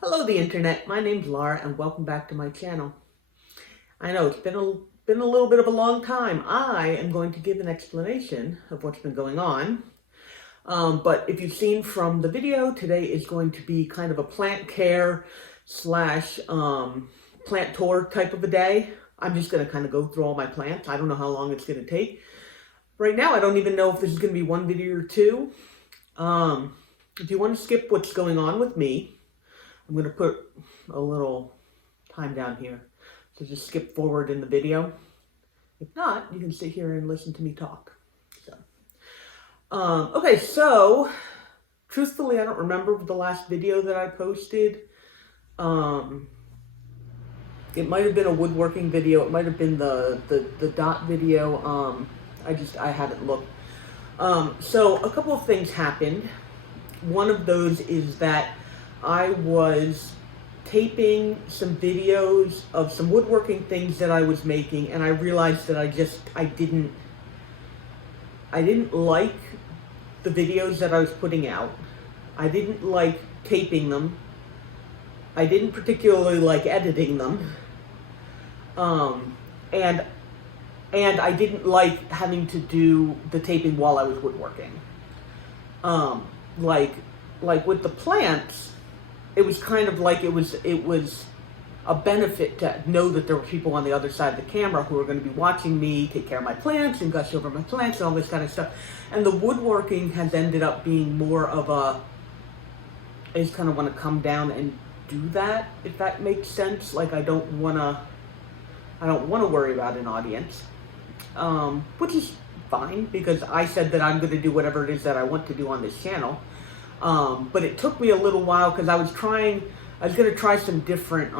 Hello, the internet. My name's Laura, and welcome back to my channel. I know it's been a little bit of a long time. I am going to give an explanation of what's been going on. But if you've seen from the video, today is going to be kind of a plant care slash plant tour type of a day. I'm just going to kind of go through all my plants. I don't know how long it's going to take. Right now, I don't even know if this is going to be one video or two. If you want to skip what's going on with me, I'm going to put a little time down here to just skip forward in the video. If not, you can sit here and listen to me talk. Okay, so truthfully, I don't remember the last video that I posted. It might have been a woodworking video. It might have been the dot video. I haven't looked. So a couple of things happened. One of those is that I was taping some videos of some woodworking things that I was making, and I realized that I didn't like the videos that I was putting out. I didn't like taping them. I didn't particularly like editing them. And I didn't like having to do the taping while I was woodworking. Like with the plants, it was kind of like it was a benefit to know that there were people on the other side of the camera who were going to be watching me take care of my plants and gush over my plants and all this kind of stuff. And the woodworking has ended up being more of I just kind of want to come down and do that, if that makes sense. Like I don't want to worry about an audience, which is fine because I said that I'm going to do whatever it is that I want to do on this channel. But it took me a little while because I was going to try some different,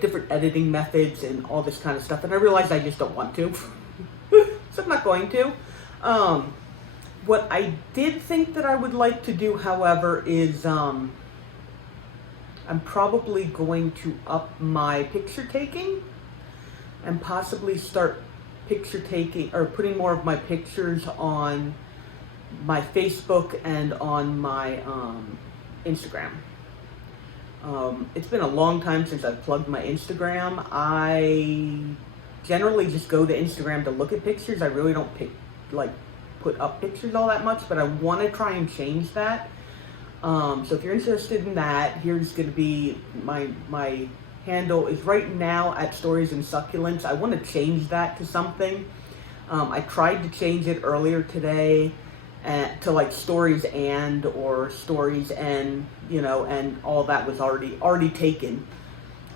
different editing methods and all this kind of stuff. And I realized I just don't want to. So I'm not going to. What I did think that I would like to do, however, is, I'm probably going to up my picture taking and possibly start picture taking or putting more of my pictures on my Facebook and on my Instagram. It's been a long time since I've plugged my Instagram. I generally just go to Instagram to look at pictures. I really don't put up pictures all that much, but I want to try and change that. So if you're interested in that, here's going to be my handle is right now at Stories and Succulents. I want to change that to something. I tried to change it earlier today to like stories or stories and, and all that was already taken.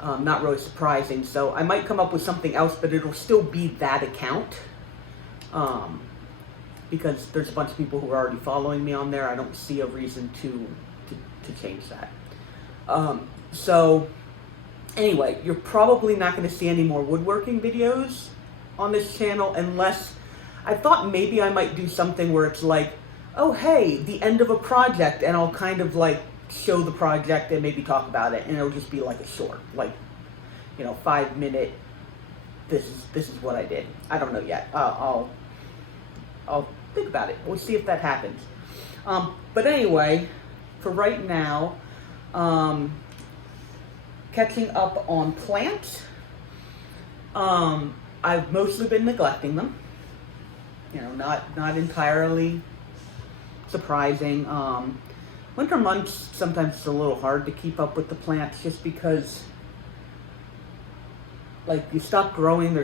Not really surprising. So I might come up with something else, but it'll still be that account. Because there's a bunch of people who are already following me on there. I don't see a reason to change that. So anyway, you're probably not going to see any more woodworking videos on this channel unless I thought maybe I might do something where it's like, oh, hey, the end of a project, and I'll kind of like show the project and maybe talk about it, and it'll just be like a short, 5-minute, this is what I did. I don't know yet. I'll think about it. We'll see if that happens. But anyway, for right now, catching up on plants. I've mostly been neglecting them. Not entirely surprising. Winter months, sometimes it's a little hard to keep up with the plants just because you stop growing,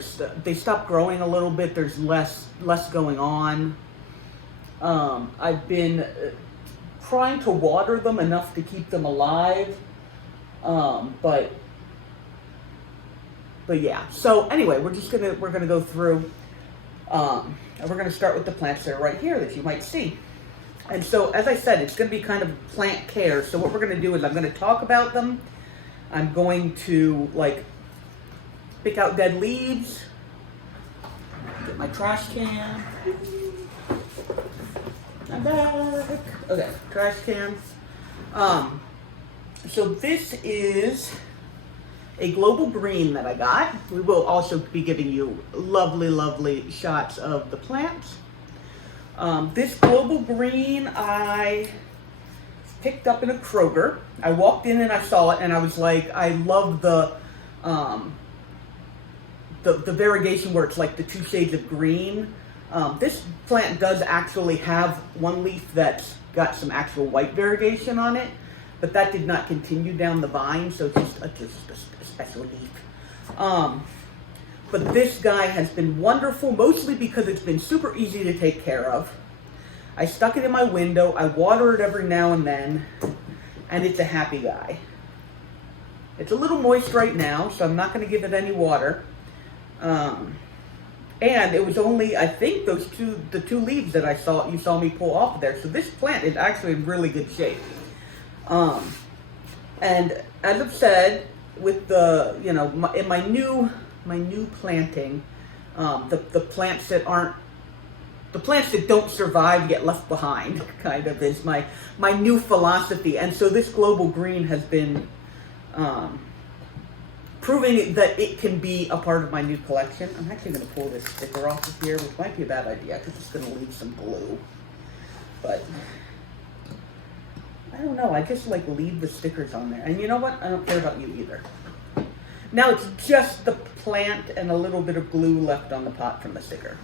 they stop growing a little bit, there's less going on. I've been trying to water them enough to keep them alive, but yeah. So anyway, we're gonna go through, and we're gonna start with the plants that are right here that you might see. And so, as I said, it's gonna be kind of plant care. So what we're gonna do is I'm gonna talk about them. I'm going to pick out dead leaves. Get my trash can. I'm back. Okay, trash can. So this is a global green that I got. We will also be giving you lovely, lovely shots of the plants. This global green I picked up in a Kroger. I walked in and I saw it and I was like, I love the variegation where it's like the 2 shades of green. This plant does actually have one leaf that's got some actual white variegation on it, but that did not continue down the vine, so it's just a special leaf. But this guy has been wonderful, mostly because it's been super easy to take care of. I stuck it in my window, I water it every now and then, and it's a happy guy. It's a little moist right now, so I'm not going to give it any water. And it was only, I think, the two leaves that you saw me pull off of there. So this plant is actually in really good shape. And as I've said, with the, in my new planting, the plants that don't survive get left behind, kind of, is my new philosophy. And so this global green has been proving that it can be a part of my new collection. I'm actually going to pull this sticker off of here, which might be a bad idea because it's going to leave some glue. But I don't know, I just like leave the stickers on there. And you know what? I don't care about you either. Now it's just the plant and a little bit of glue left on the pot from the sticker.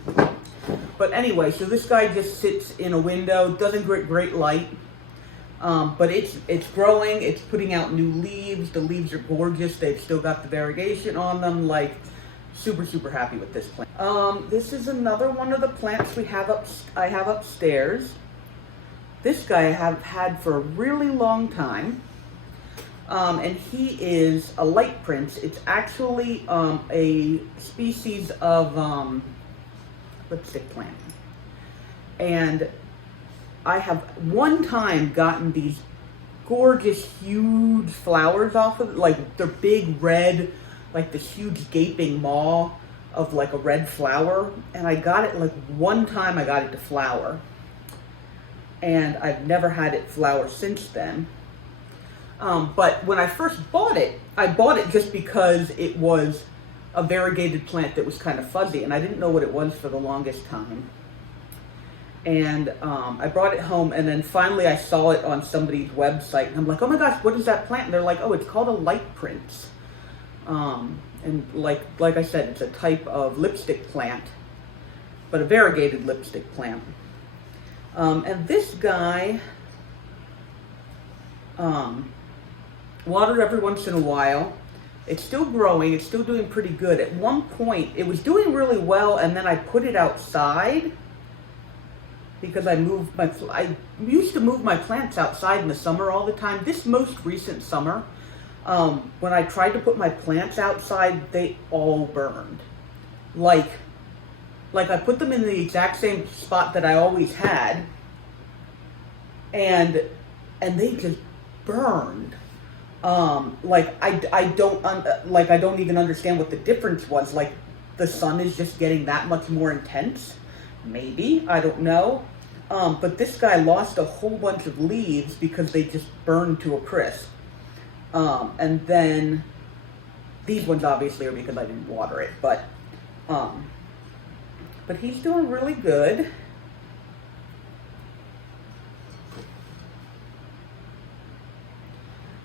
But anyway, so this guy just sits in a window, doesn't get great light. But it's growing, it's putting out new leaves. The leaves are gorgeous. They've still got the variegation on them. Like, super, super happy with this plant. This is another one of the plants I have upstairs. This guy I have had for a really long time. And he is a light prince. It's actually a species of lipstick plant. And I have one time gotten these gorgeous, huge flowers off of it. Like, they're big red, like this huge gaping maw of like a red flower. And I got it, like, one time I got it to flower. And I've never had it flower since then. But when I first bought it, I bought it just because it was a variegated plant that was kind of fuzzy. And I didn't know what it was for the longest time. And I brought it home, and then finally I saw it on somebody's website, and I'm like, oh my gosh, what is that plant? And they're like, oh, it's called a light prince. And like I said, it's a type of lipstick plant, but a variegated lipstick plant. And this guy, watered every once in a while. It's still growing, it's still doing pretty good. At one point, it was doing really well, and then I put it outside, because I used to move my plants outside in the summer all the time. This most recent summer, when I tried to put my plants outside, they all burned. Like I put them in the exact same spot that I always had, and they just burned. I don't even understand what the difference was. Like, the sun is just getting that much more intense. Maybe, I don't know. But this guy lost a whole bunch of leaves because they just burned to a crisp. And then these ones obviously are because I didn't water it, but he's doing really good.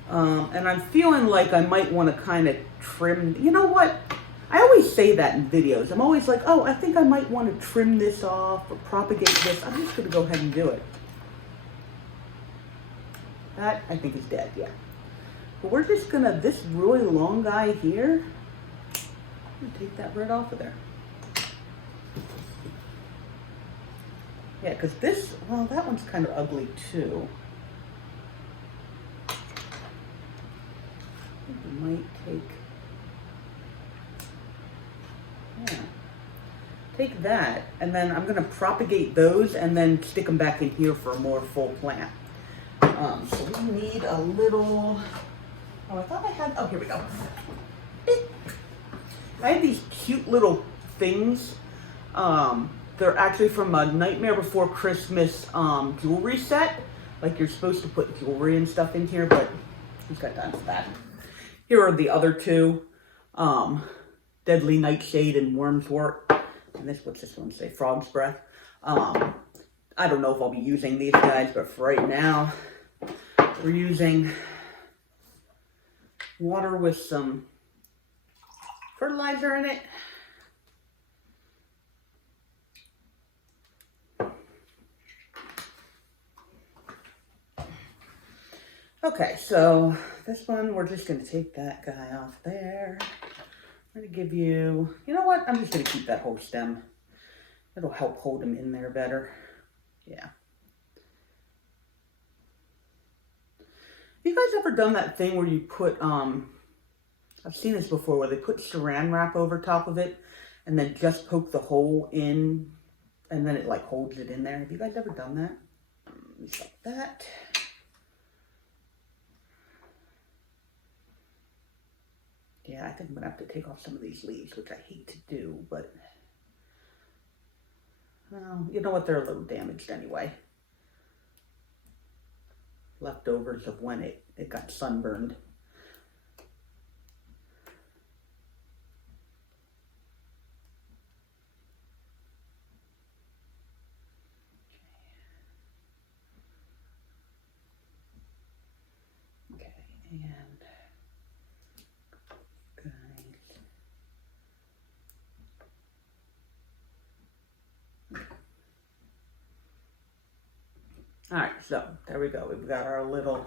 And I'm feeling like I might want to kind of trim. You know what? I always say that in videos. I'm always like, oh, I think I might want to trim this off or propagate this. I'm just going to go ahead and do it. That, I think, is dead, yeah. But we're just going to, this really long guy here, I'm going to take that right off of there. Yeah, because this, well, that one's kind of ugly too. I think we might take that, and then I'm going to propagate those and then stick them back in here for a more full plant. So we need a little, oh, I thought I had, oh, here we go. I have these cute little things. They're actually from a Nightmare Before Christmas jewelry set. Like, you're supposed to put jewelry and stuff in here, but who's got time for that? Here are the other two. Deadly Nightshade and Wormswort. And this, what's this one say? Frog's Breath. I don't know if I'll be using these guys, but for right now, We're using water with some fertilizer in it. Okay, so this one, we're just going to take that guy off there. I'm going to give you, you know what? I'm just going to keep that whole stem. It'll help hold him in there better. Yeah. You guys ever done that thing where you put, I've seen this before, where they put saran wrap over top of it and then just poke the hole in and then it like holds it in there? Have you guys ever done that? Just like that. Yeah, I think I'm gonna have to take off some of these leaves, which I hate to do, but well, you know what, they're a little damaged anyway. Leftovers of when it got sunburned. Okay, and all right, so there we go. We've got our little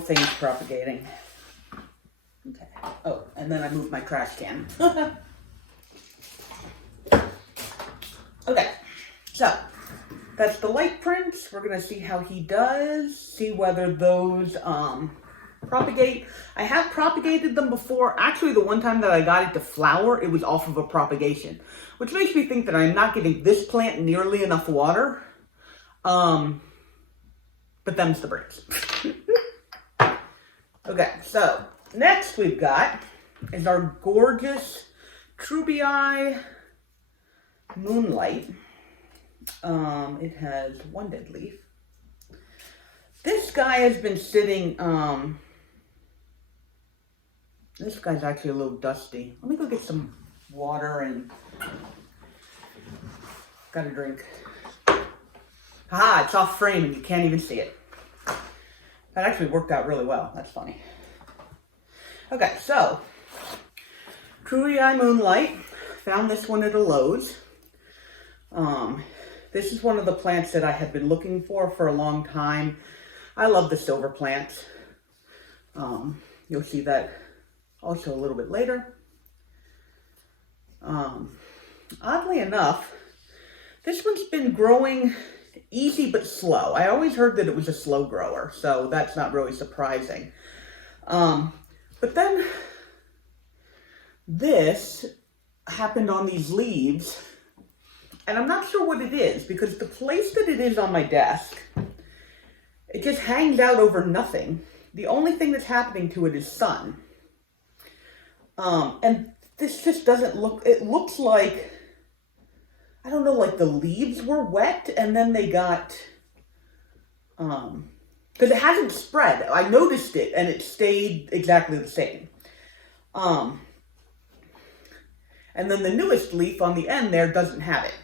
things propagating. Okay. Oh, and then I moved my trash can. Okay, so that's the light prints. We're gonna see how he does, see whether those propagate. I have propagated them before. Actually, the one time that I got it to flower, it was off of a propagation, which makes me think that I'm not giving this plant nearly enough water. But them's the breaks. Okay, so next we've got is our gorgeous Trubii Moonlight. It has one dead leaf. This guy has been sitting, this guy's actually a little dusty. Let me go get some water and got a drink. Haha, it's off frame and you can't even see it. That actually worked out really well. That's funny. Okay, so Trubii Moonlight. Found this one at a Lowe's. This is one of the plants that I have been looking for a long time. I love the silver plants. You'll see that also a little bit later. Oddly enough, this one's been growing easy but slow. I always heard that it was a slow grower, so that's not really surprising. But then this happened on these leaves, and I'm not sure what it is, because the place that it is on my desk, it just hangs out over nothing. The only thing that's happening to it is sun. And this just doesn't look, it looks like, I don't know, like the leaves were wet and then they got, because it hasn't spread. I noticed it and it stayed exactly the same. And then the newest leaf on the end there doesn't have it.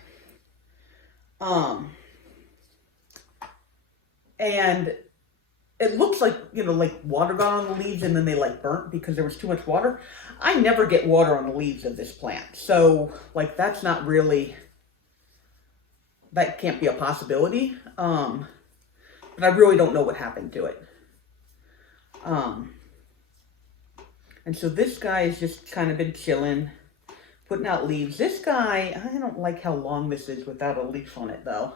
And it looks like, you know, like water got on the leaves and then they like burnt because there was too much water. I never get water on the leaves of this plant. So like that's not really, that can't be a possibility. But I really don't know what happened to it. And so this guy has just kind of been chilling, putting out leaves. This guy, I don't like how long this is without a leaf on it though.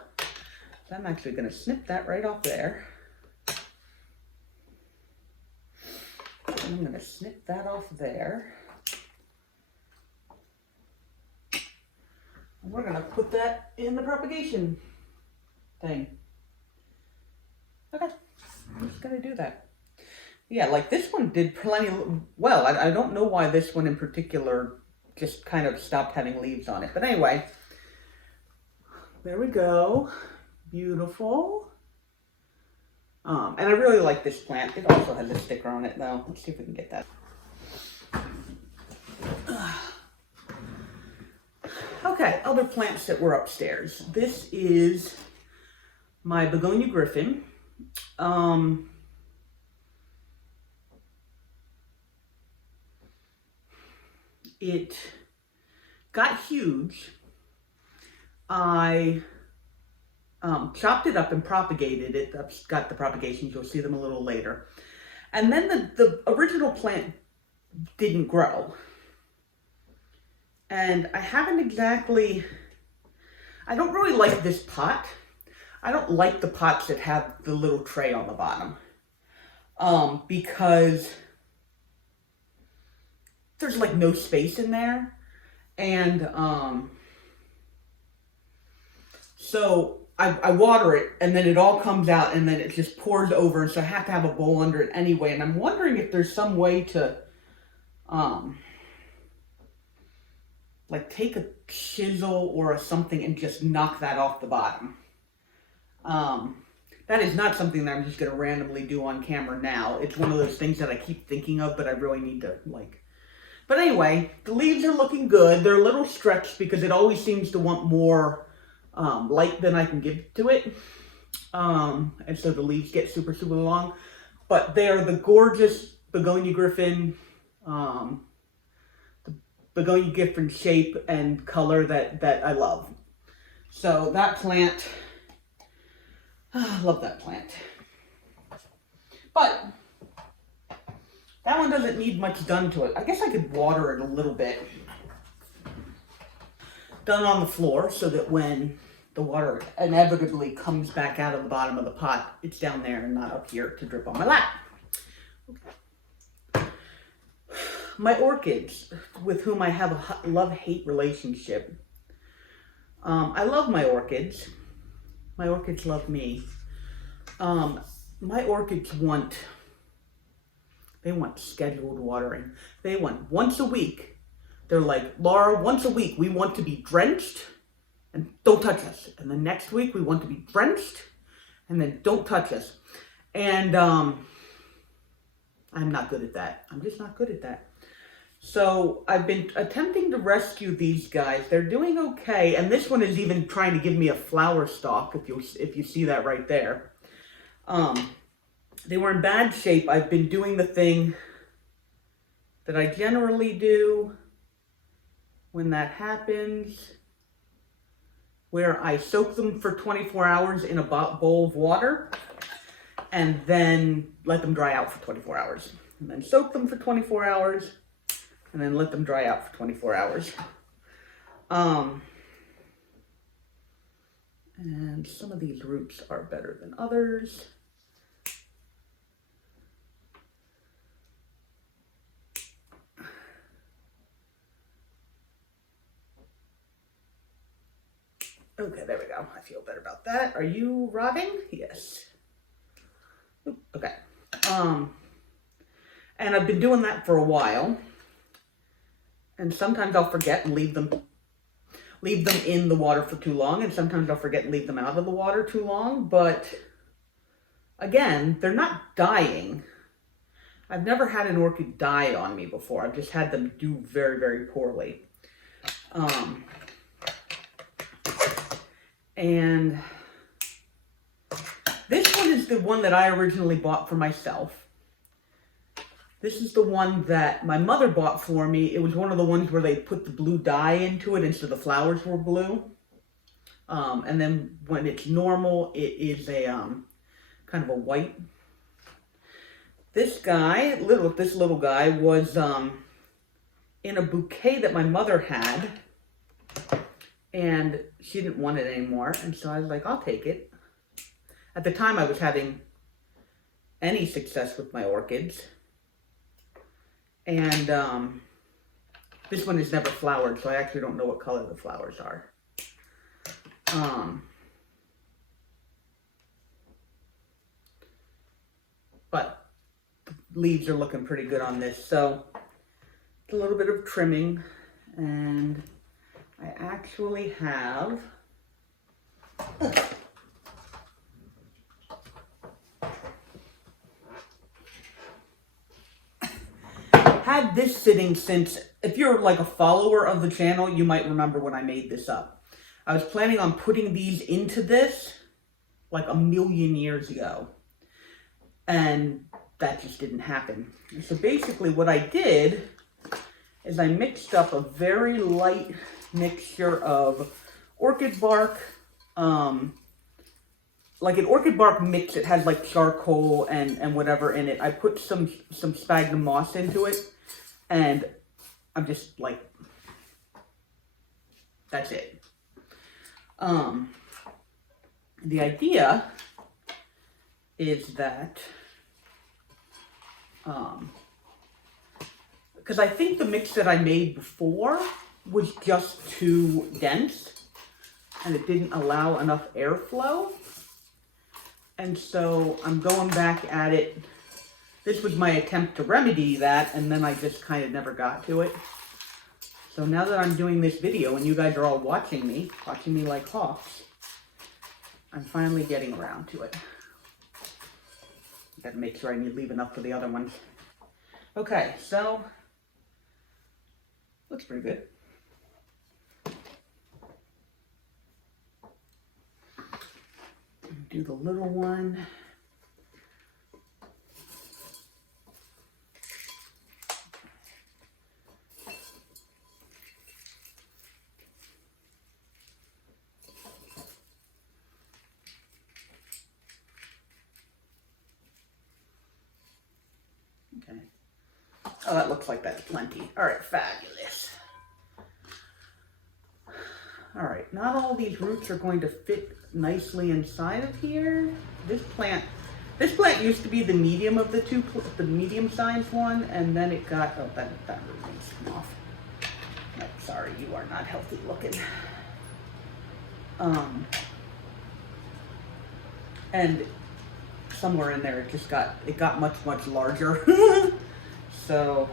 So I'm actually going to snip that right off there. I'm going to snip that off there. And we're going to put that in the propagation thing. Okay, I'm just going to do that. Yeah, like this one did plenty well. I don't know why this one in particular just kind of stopped having leaves on it. But anyway, there we go. Beautiful. And I really like this plant. It also has a sticker on it though. Let's see if we can get that. Okay, other plants that were upstairs. This is my Begonia Griffin. It got huge. I chopped it up and propagated it. I've got the propagations, you'll see them a little later. And then the original plant didn't grow. And I haven't exactly, I don't really like this pot. I don't like the pots that have the little tray on the bottom. Because there's like no space in there. And so I water it and then it all comes out and then it just pours over. And so I have to have a bowl under it anyway. And I'm wondering if there's some way to like take a chisel or something and just knock that off the bottom. That is not something that I'm just going to randomly do on camera now. It's one of those things that I keep thinking of, but I really need to like. But anyway, the leaves are looking good. They're a little stretched because it always seems to want more light than I can give to it. And so the leaves get super, super long. But they are the gorgeous Begonia Griffin, the Begonia Griffin shape and color that I love. So that plant, I love that plant. But that one doesn't need much done to it. I guess I could water it a little bit. Done on the floor so that when the water inevitably comes back out of the bottom of the pot, it's down there and not up here to drip on my lap. Okay. My orchids, with whom I have a love-hate relationship. I love my orchids. My orchids love me. My orchids want scheduled watering. They want once a week. They're like, Laura, once a week we want to be drenched and don't touch us. And the next week we want to be drenched and then don't touch us. And I'm not good at that. I'm just not good at that. So I've been attempting to rescue these guys. They're doing okay. And this one is even trying to give me a flower stalk, if you see that right there. They were in bad shape. I've been doing the thing that I generally do when that happens, where I soak them for 24 hours in a bowl of water and then let them dry out for 24 hours. And then soak them for 24 hours and then let them dry out for 24 hours. And some of these roots are better than others. Okay, there we go. I feel better about that. Are you rotting? Yes. Okay. And I've been doing that for a while. And sometimes I'll forget and leave them in the water for too long. And sometimes I'll forget and leave them out of the water too long. But again, they're not dying. I've never had an orchid die on me before. I've just had them do very, very poorly. And this one is the one that I originally bought for myself. This is the one that my mother bought for me. It was one of the ones where they put the blue dye into it and so the flowers were blue. And then when it's normal, it is a kind of a white. This guy, this little guy was in a bouquet that my mother had. And she didn't want it anymore. And so I was like, I'll take it. At the time, I was having any success with my orchids. And this one has never flowered, so I actually don't know what color the flowers are. But the leaves are looking pretty good on this. So a little bit of trimming, and I actually have had this sitting since, if you're like a follower of the channel, you might remember when I made this up. I was planning on putting these into this like a million years ago. And that just didn't happen. So basically what I did is I mixed up a very light mixture of orchid bark, like an orchid bark mix. It has like charcoal and whatever in it. I put some sphagnum moss into it, and I'm just like, that's it. The idea is that, because I think the mix that I made before was just too dense and it didn't allow enough airflow. And so I'm going back at it. This was my attempt to remedy that, and then I just kind of never got to it. So now that I'm doing this video and you guys are all watching me like hawks, I'm finally getting around to it. Gotta make sure I leave enough for the other ones. Okay, so looks pretty good. Do the little one. Okay. Oh, that looks like that's plenty. All right, fabulous. All right, not all these roots are going to fit nicely inside of here. This plant used to be the medium of the two, the medium-sized one, and then it got, oh, that root needs to come off. No, sorry, you are not healthy looking. And somewhere in there, it got much larger. So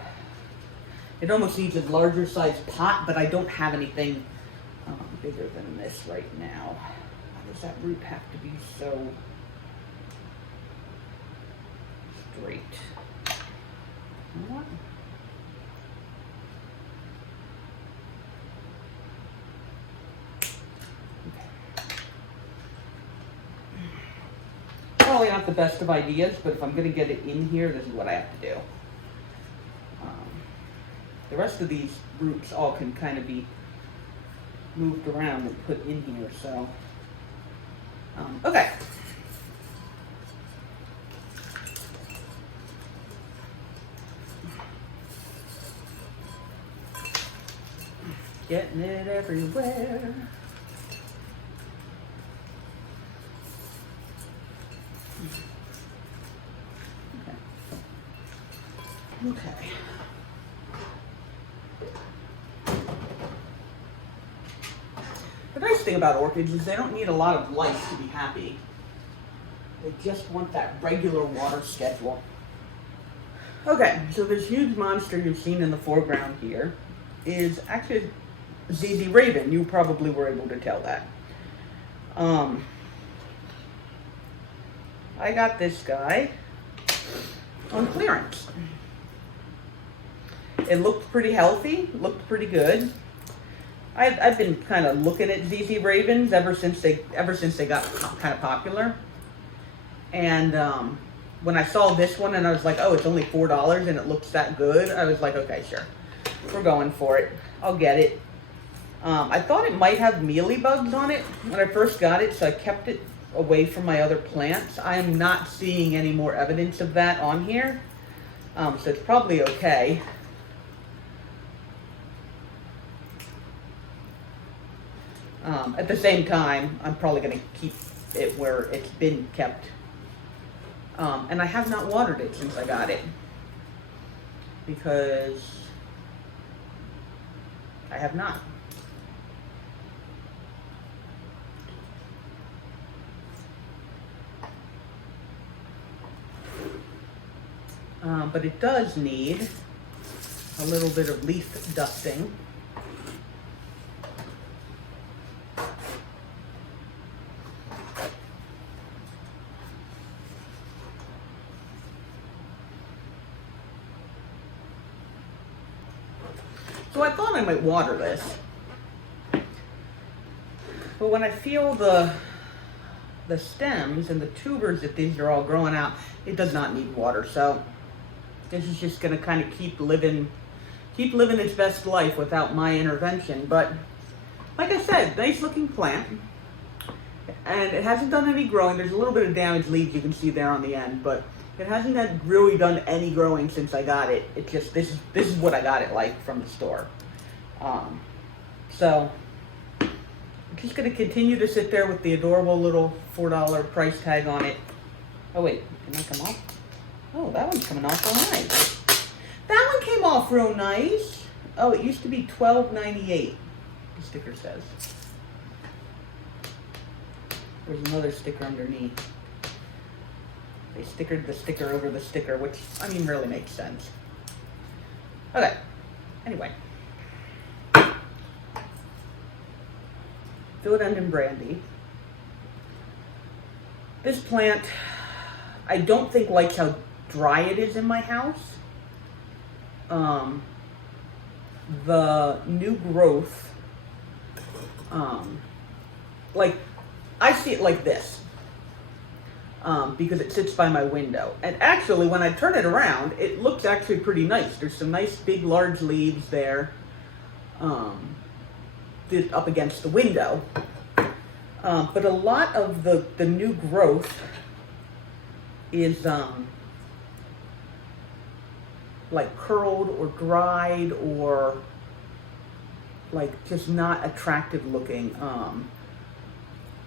it almost needs a larger size pot, but I don't have anything bigger than this right now. Why does that root have to be so straight? You know what? Probably not the best of ideas, but if I'm going to get it in here, this is what I have to do. The rest of these roots all can kind of be moved around and put in here, so okay. Getting it everywhere. Okay. The nice thing about orchids is they don't need a lot of light to be happy. They just want that regular water schedule. Okay, so this huge monster you've seen in the foreground here is actually ZZ Raven. You probably were able to tell that. I got this guy on clearance. It looked pretty healthy, looked pretty good. I've been kind of looking at ZZ Ravens ever since they got kind of popular. And when I saw this one and I was like, oh, it's only $4 and it looks that good, I was like, okay, sure, we're going for it. I'll get it. I thought it might have mealybugs on it when I first got it, so I kept it away from my other plants. I am not seeing any more evidence of that on here, so it's probably okay. At the same time, I'm probably going to keep it where it's been kept. And I have not watered it since I got it, because I have not. But it does need a little bit of leaf dusting. So I thought I might water this. But when I feel the stems and the tubers that these are all growing out, it does not need water. So this is just gonna kind of keep living its best life without my intervention. But like I said, nice looking plant. And it hasn't done any growing. There's a little bit of damaged leaves you can see there on the end, but it hasn't really done any growing since I got it. It's just, this is what I got it like from the store. So I'm just gonna continue to sit there with the adorable little $4 price tag on it. Oh wait, can that come off? Oh, that one's coming off real nice. That one came off real nice. Oh, it used to be $12.98, the sticker says. There's another sticker underneath. They stickered the sticker over the sticker, which, I mean, really makes sense. Okay, anyway. Philodendron brandy. This plant, I don't think likes how dry it is in my house. The new growth, like, I see it like this, because it sits by my window. And actually, when I turn it around, it looks actually pretty nice. There's some nice big large leaves there, up against the window. But a lot of the new growth is like curled or dried or like just not attractive looking.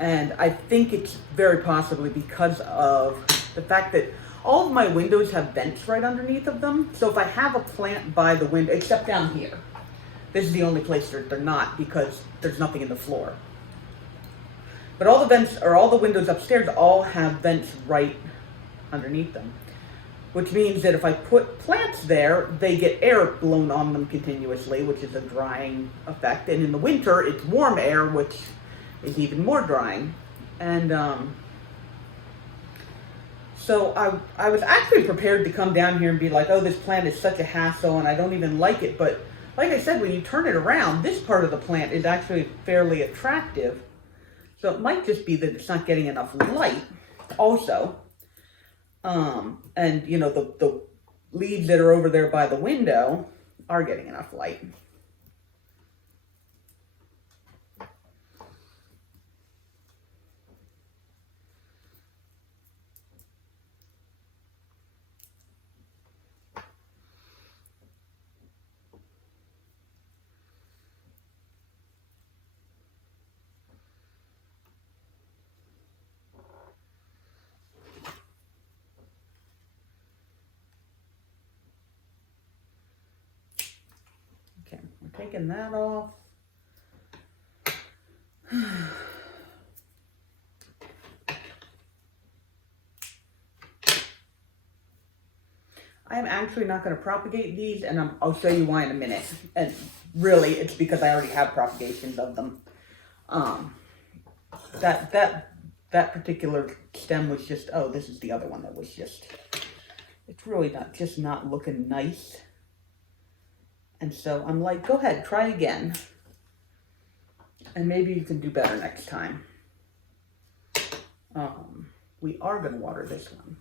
And I think it's very possibly because of the fact that all of my windows have vents right underneath of them. So if I have a plant by the window, except down here, this is the only place that they're not because there's nothing in the floor. But all the vents, or all the windows upstairs, all have vents right underneath them. Which means that if I put plants there, they get air blown on them continuously, which is a drying effect. And in the winter, it's warm air, which is even more drying. And so I was actually prepared to come down here and be like, oh, this plant is such a hassle and I don't even like it. But like I said, when you turn it around, this part of the plant is actually fairly attractive. So it might just be that it's not getting enough light also. And you know, the leaves that are over there by the window are getting enough light. Okay, we're taking that off. I am actually not going to propagate these, and I'll show you why in a minute. And really, it's because I already have propagations of them. That particular stem was just, oh, this is the other one that was just, it's really not looking nice. And so I'm like, go ahead, try again. And maybe you can do better next time. We are going to water this one.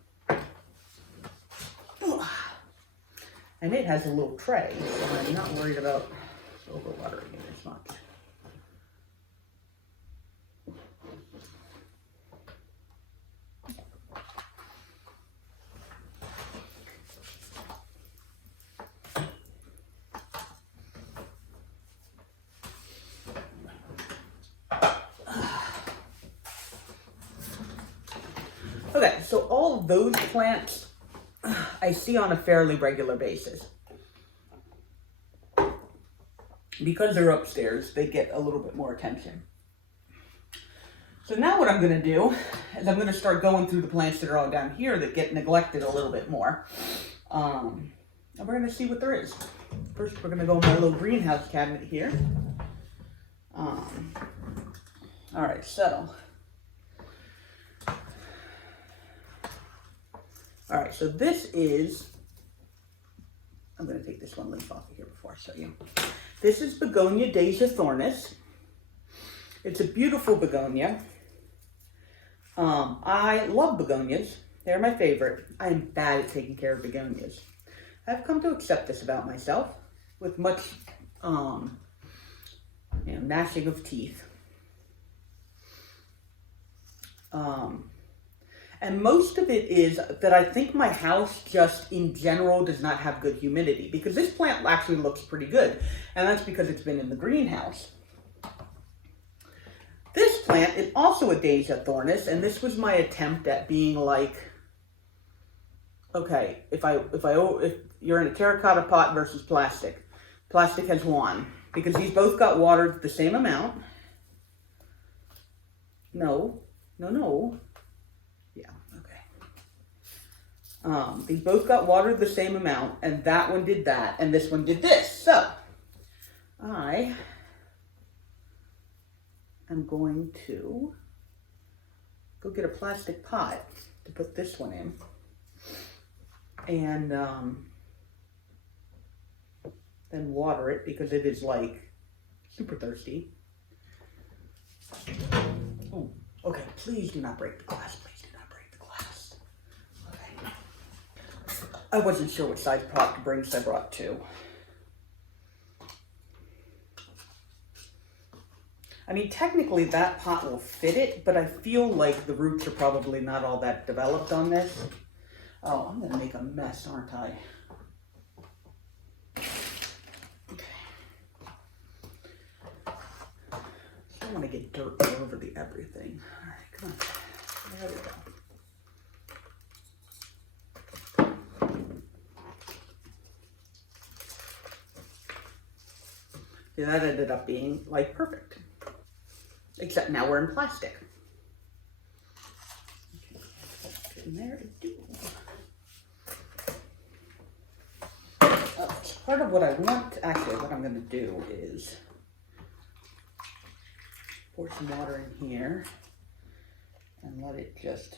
And it has a little tray, so I'm not worried about overwatering it as much. Okay, so all of those plants I see on a fairly regular basis. Because they're upstairs, they get a little bit more attention. So now what I'm going to do is I'm going to start going through the plants that are all down here that get neglected a little bit more. And we're going to see what there is. First, we're going to go in my little greenhouse cabinet here. All right, so... All right, so this is, I'm going to take this one leaf off of here before I show you. This is Begonia Deja Thornis. It's a beautiful begonia. I love begonias. They're my favorite. I am bad at taking care of begonias. I've come to accept this about myself with much gnashing of teeth. And most of it is that I think my house just in general does not have good humidity, because this plant actually looks pretty good, and that's because it's been in the greenhouse. This plant is also a Deja Thornis, and this was my attempt at being like, okay, if you're in a terracotta pot versus plastic, plastic has won, because these both got watered the same amount. No. Yeah, okay. These both got watered the same amount, and that one did that, and this one did this. So, I am going to go get a plastic pot to put this one in, and then water it, because it is like super thirsty. Oh, okay, please do not break the glass. Please do not break the glass. Okay. I wasn't sure what size pot to bring, so I brought two. I mean, technically that pot will fit it, but I feel like the roots are probably not all that developed on this. Oh, I'm gonna make a mess, aren't I? I don't want to get dirt all over the everything. All right, come on. There we go. Yeah, that ended up being like perfect. Except now we're in plastic. Okay, get in there and do. Part of what I want, actually, what I'm going to do is pour some water in here and let it just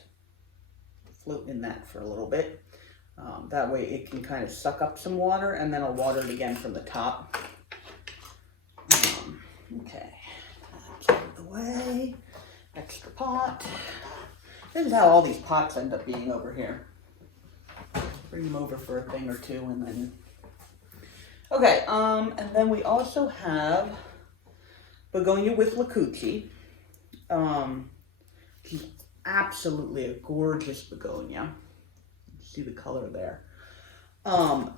float in that for a little bit. That way it can kind of suck up some water, and then I'll water it again from the top. Okay, that's out of the way. Extra pot. This is how all these pots end up being over here. Bring them over for a thing or two, and then... Okay, and then we also have Begonia with Lacucci. She's absolutely a gorgeous begonia. See the color there.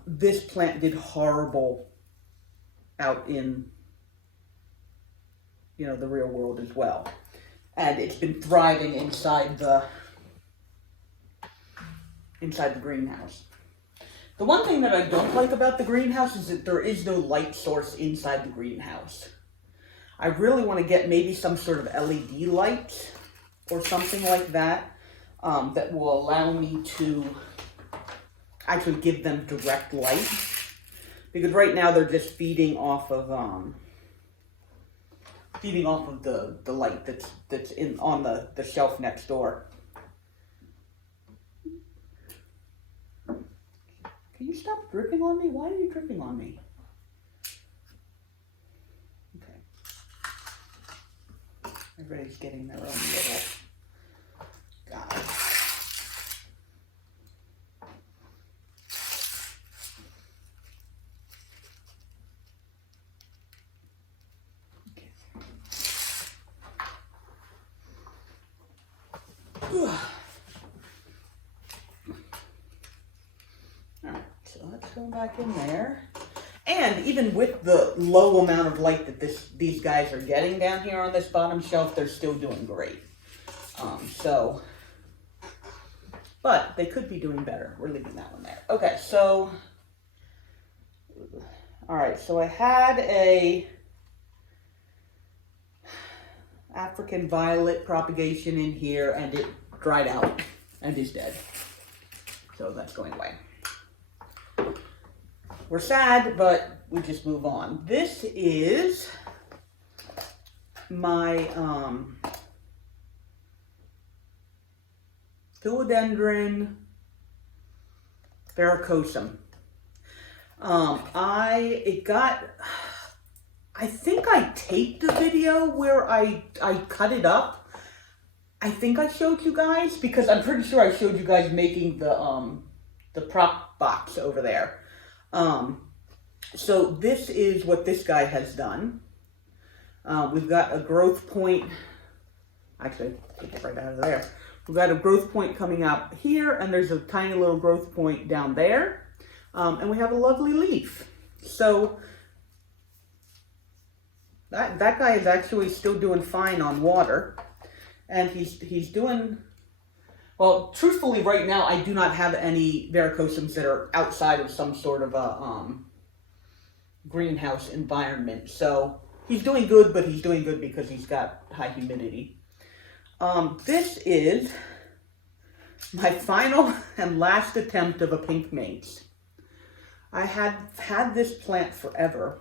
This plant did horrible out in, the real world as well. And it's been thriving inside the greenhouse. The one thing that I don't like about the greenhouse is that there is no light source inside the greenhouse. I really want to get maybe some sort of LED light or something like that, that will allow me to actually give them direct light. Because right now they're just feeding off of the light that's on the shelf next door. Can you stop dripping on me? Why are you dripping on me? Okay. Everybody's getting their own little guy. Okay. Alright, so let's go back in there. And even with the low amount of light that these guys are getting down here on this bottom shelf, they're still doing great. But they could be doing better. We're leaving that one there. Okay, so, all right, so I had a African violet propagation in here, and it dried out and is dead. So that's going away. We're sad, but we just move on. This is my Philodendron verrucosum. I think I taped the video where I cut it up. I think I showed you guys, because I'm pretty sure I showed you guys making the prop box over there. So this is what this guy has done. We've got a growth point. Actually, take it right out of there. We've got a growth point coming out here, and there's a tiny little growth point down there. And we have a lovely leaf. So that guy is actually still doing fine on water. And he's doing, well, truthfully right now I do not have any varicosums that are outside of some sort of a greenhouse environment. So he's doing good, but he's doing good because he's got high humidity. This is my final and last attempt of a pink minx. I had this plant forever,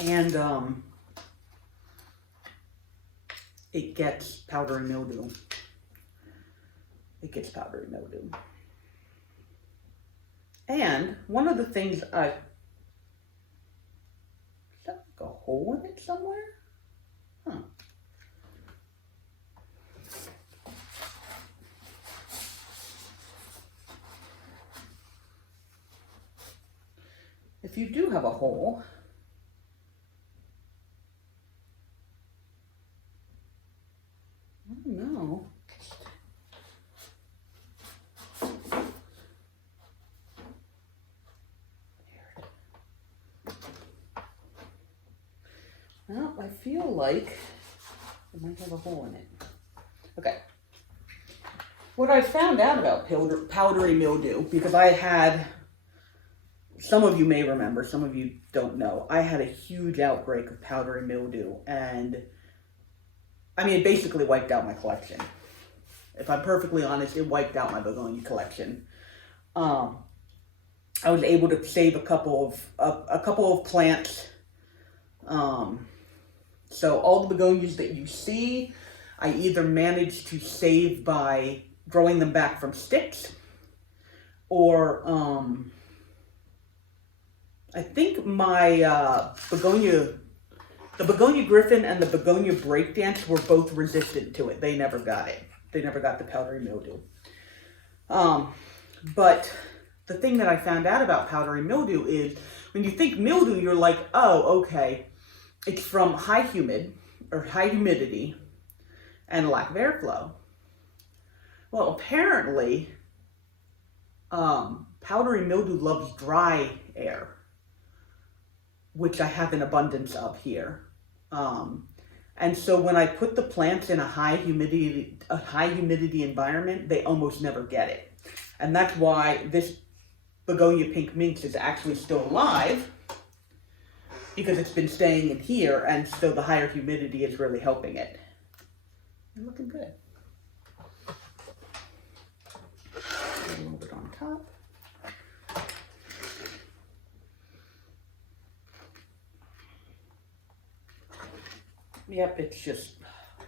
and it gets powdery mildew. It gets powdery mildew. And one of the things is that like a hole in it somewhere? Huh. If you do have a hole, I don't know. Well, I feel like it might have a hole in it. Okay. What I found out about powdery mildew, because I had, some of you may remember, some of you don't know, I had a huge outbreak of powdery mildew, and I mean, it basically wiped out my collection. If I'm perfectly honest, it wiped out my begonia collection. I was able to save a couple of plants. So all the begonias that you see, I either managed to save by growing them back from sticks, or I think my the begonia griffin and the begonia breakdance were both resistant to it. They never got it. They never got the powdery mildew. But the thing that I found out about powdery mildew is, when you think mildew, you're like, oh, okay, it's from high humidity and lack of airflow. Well, apparently, powdery mildew loves dry air, which I have an abundance of here. And so when I put the plants in a high humidity environment, they almost never get it. And that's why this begonia pink minx is actually still alive, because it's been staying in here, and so the higher humidity is really helping it. They're looking good. A little bit on top. Yep, it's just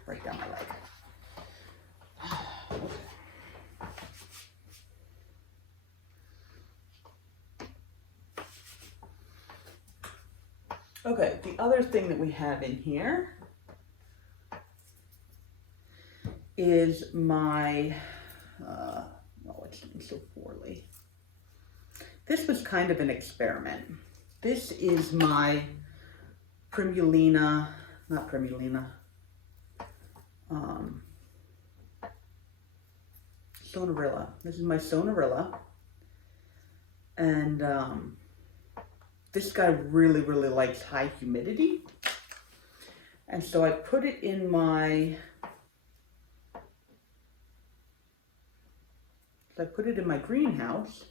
right down my leg. Okay, the other thing that we have in here is my, oh, it's doing so poorly. This was kind of an experiment. This is my Primulina, not Primulina, Sonarilla. This is my Sonarilla. And this guy really, really likes high humidity. And so I put it in my, greenhouse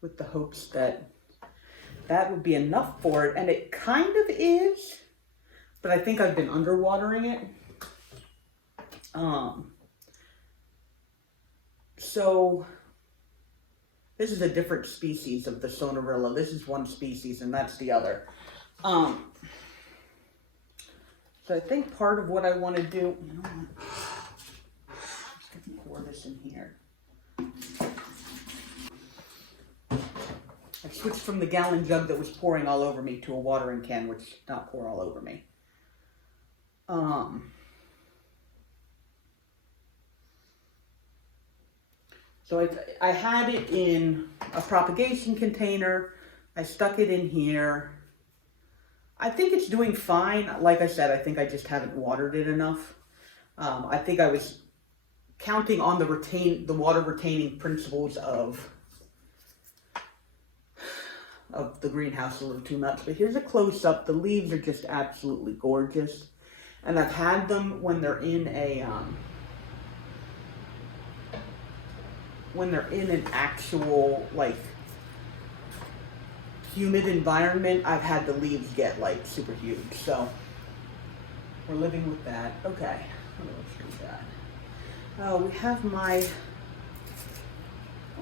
with the hopes that that would be enough for it. And it kind of is, but I think I've been underwatering it. So this is a different species of the Sonarilla. This is one species and that's the other. So I think part of what I want to do, you know what? I'm just going to pour this in here. I switched from the gallon jug that was pouring all over me to a watering can, which did not pour all over me. So I had it in a propagation container. I stuck it in here. I think it's doing fine. Like I said, I think I just haven't watered it enough. I think I was counting on the water retaining principles of the greenhouse a little too much. But here's a close-up. The leaves are just absolutely gorgeous. And I've had them when they're in an actual, like, humid environment. I've had the leaves get, like, super huge. So we're living with that. Okay, what else do we got? Oh, we have my,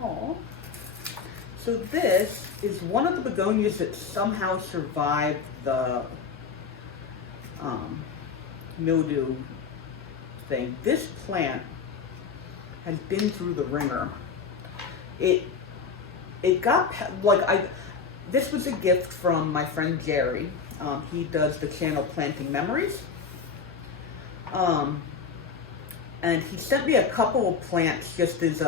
oh. So this is one of the begonias that somehow survived the mildew thing. This plant has been through the ringer. It got, like, this was a gift from my friend Jerry. He does the channel Planting Memories. And he sent me a couple of plants just as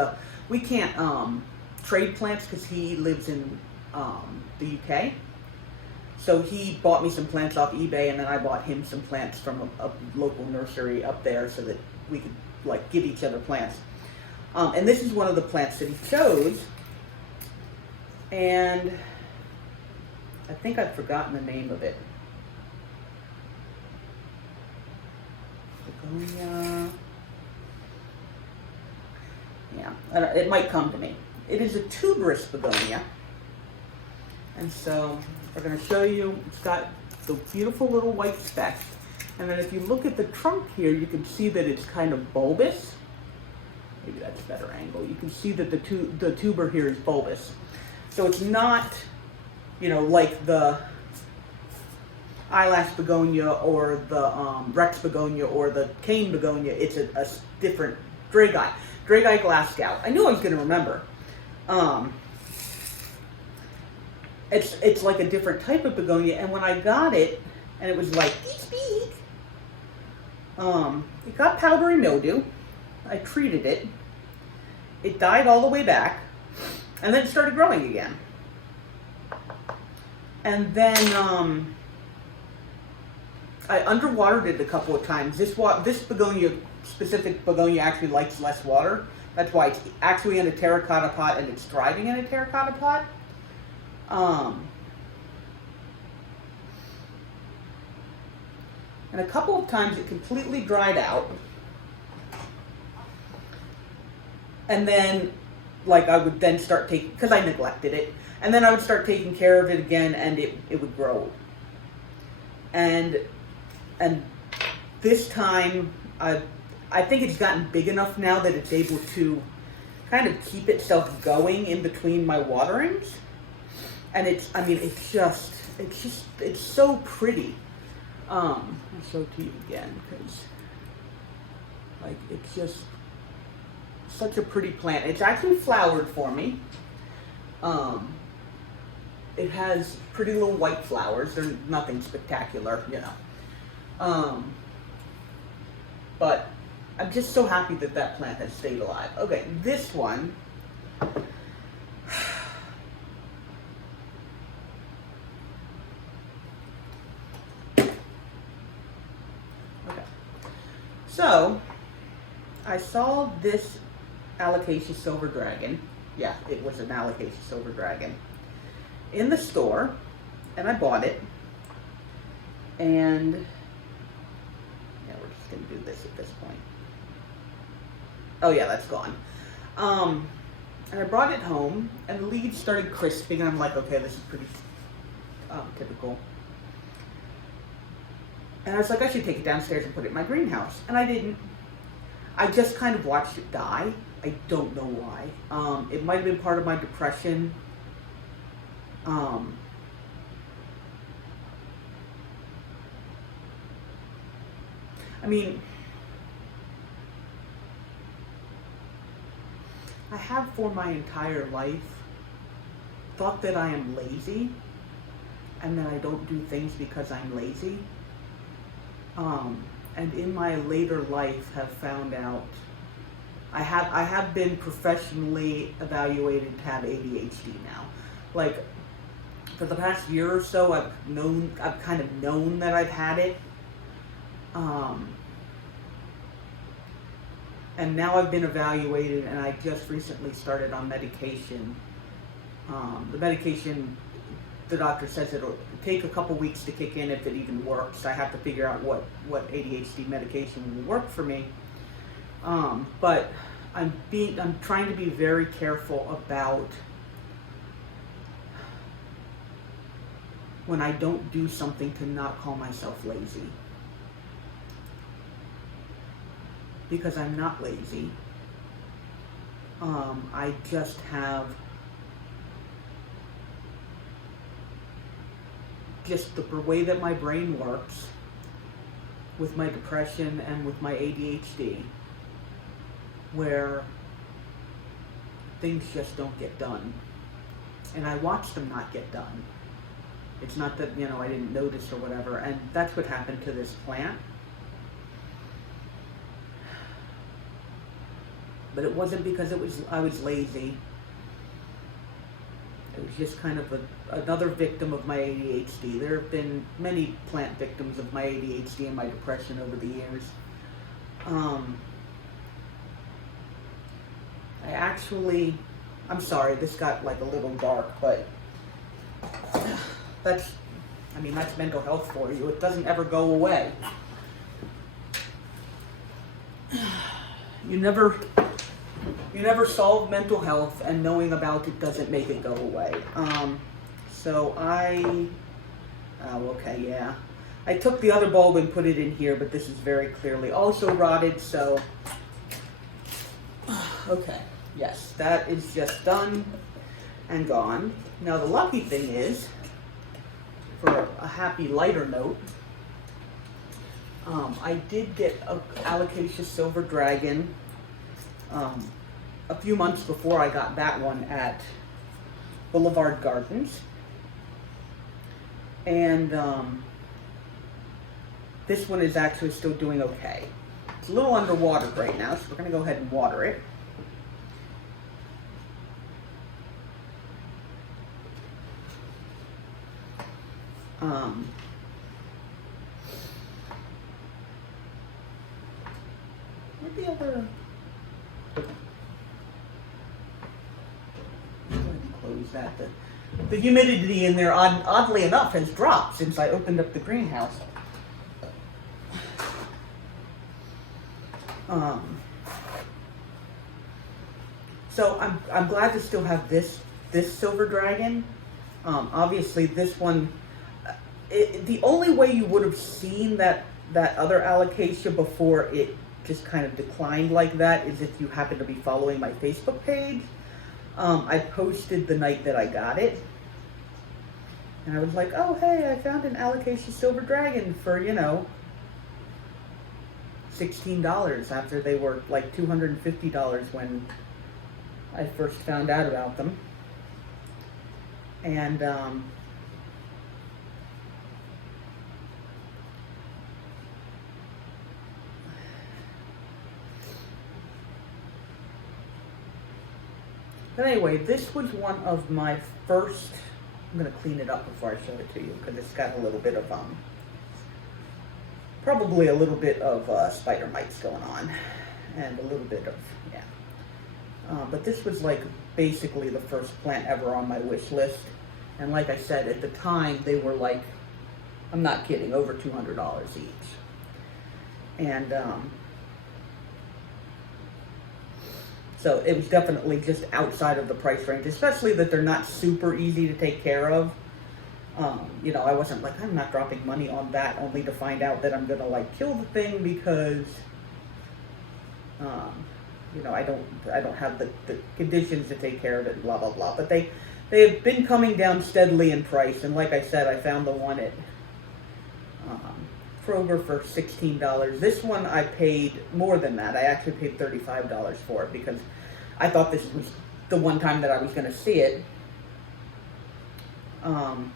we can't trade plants because he lives in the UK. So he bought me some plants off eBay, and then I bought him some plants from a local nursery up there so that we could, like, give each other plants. And this is one of the plants that he chose. And I think I've forgotten the name of it. Begonia. Yeah, it might come to me. It is a tuberous begonia. And so we're going to show you, it's got the beautiful little white specks. And then if you look at the trunk here, you can see that it's kind of bulbous. Maybe that's a better angle. You can see that the tuber here is bulbous. So it's not, you know, like the eyelash begonia or the Rex begonia or the cane begonia. It's a different Dragei Glasgow. I knew I was going to remember. It's like a different type of begonia, and when I got it, and it was like, beep, it got powdery mildew. I treated it. It died all the way back, and then it started growing again. And then I underwatered it a couple of times. This specific begonia actually likes less water. That's why it's actually in a terracotta pot and it's thriving in a terracotta pot. And a couple of times it completely dried out. And then, like, I would then start taking, because I neglected it, and then I would start taking care of it again, and it would grow. And this time, I think it's gotten big enough now that it's able to kind of keep itself going in between my waterings. And it's so pretty. I'll show it to you again, because, like, it's just such a pretty plant. It's actually flowered for me. It has pretty little white flowers. They're nothing spectacular, you know. But I'm just so happy that that plant has stayed alive. Okay, this one. Okay. So, I saw this Alocasia Silver Dragon. Yeah, it was an Alocasia Silver Dragon in the store, and I bought it. And yeah, we're just gonna do this at this point. Oh yeah, that's gone. And I brought it home, and the leaves started crisping, and I'm like, okay, this is pretty typical. And I was like, I should take it downstairs and put it in my greenhouse, and I didn't. I just kind of watched it die. I don't know why. It might have been part of my depression. I mean, I have for my entire life thought that I am lazy and that I don't do things because I'm lazy. And in my later life have found out I have been professionally evaluated to have ADHD now. Like for the past year or so, I've kind of known that I've had it. And now I've been evaluated, and I just recently started on medication. The medication, the doctor says it'll take a couple weeks to kick in if it even works. I have to figure out what ADHD medication will work for me. But I'm trying to be very careful about when I don't do something to not call myself lazy. Because I'm not lazy. I just have just the way that my brain works with my depression and with my ADHD, where things just don't get done. And I watch them not get done. It's not that, I didn't notice or whatever, and that's what happened to this plant. But it wasn't because I was lazy. It was just kind of another victim of my ADHD. There have been many plant victims of my ADHD and my depression over the years. I'm sorry, this got like a little dark, but that's mental health for you. It doesn't ever go away. You never solve mental health, and knowing about it doesn't make it go away. I took the other bulb and put it in here, but this is very clearly also rotted, so, okay, yes, that is just done and gone. Now the lucky thing is, for a happy lighter note, I did get a Alocasia Silver Dragon, a few months before I got that one at Boulevard Gardens. And this one is actually still doing okay. It's a little underwater right now, so we're going to go ahead and water it. Where'd the other... Close that. The humidity in there, oddly enough, has dropped since I opened up the greenhouse. So I'm glad to still have this Silver Dragon. Obviously, this one. The only way you would have seen that other Alocasia before it just kind of declined like that is if you happen to be following my Facebook page. I posted the night that I got it, and I was like, oh hey, I found an Alocasia Silver Dragon for, $16 after they were like $250 when I first found out about them. And but anyway, this was one of my first, I'm going to clean it up before I show it to you because it's got a little bit of, probably a little bit of spider mites going on and a little bit of, but this was like basically the first plant ever on my wish list. And like I said, at the time they were like, I'm not kidding, over $200 each. And, so it was definitely just outside of the price range, especially that they're not super easy to take care of. I wasn't like, I'm not dropping money on that only to find out that I'm gonna like kill the thing because, I don't have the conditions to take care of it, blah, blah, blah. But they have been coming down steadily in price. And like I said, I found the one at Kroger for $16. This one I paid more than that. I actually paid $35 for it because I thought this was the one time that I was going to see it. And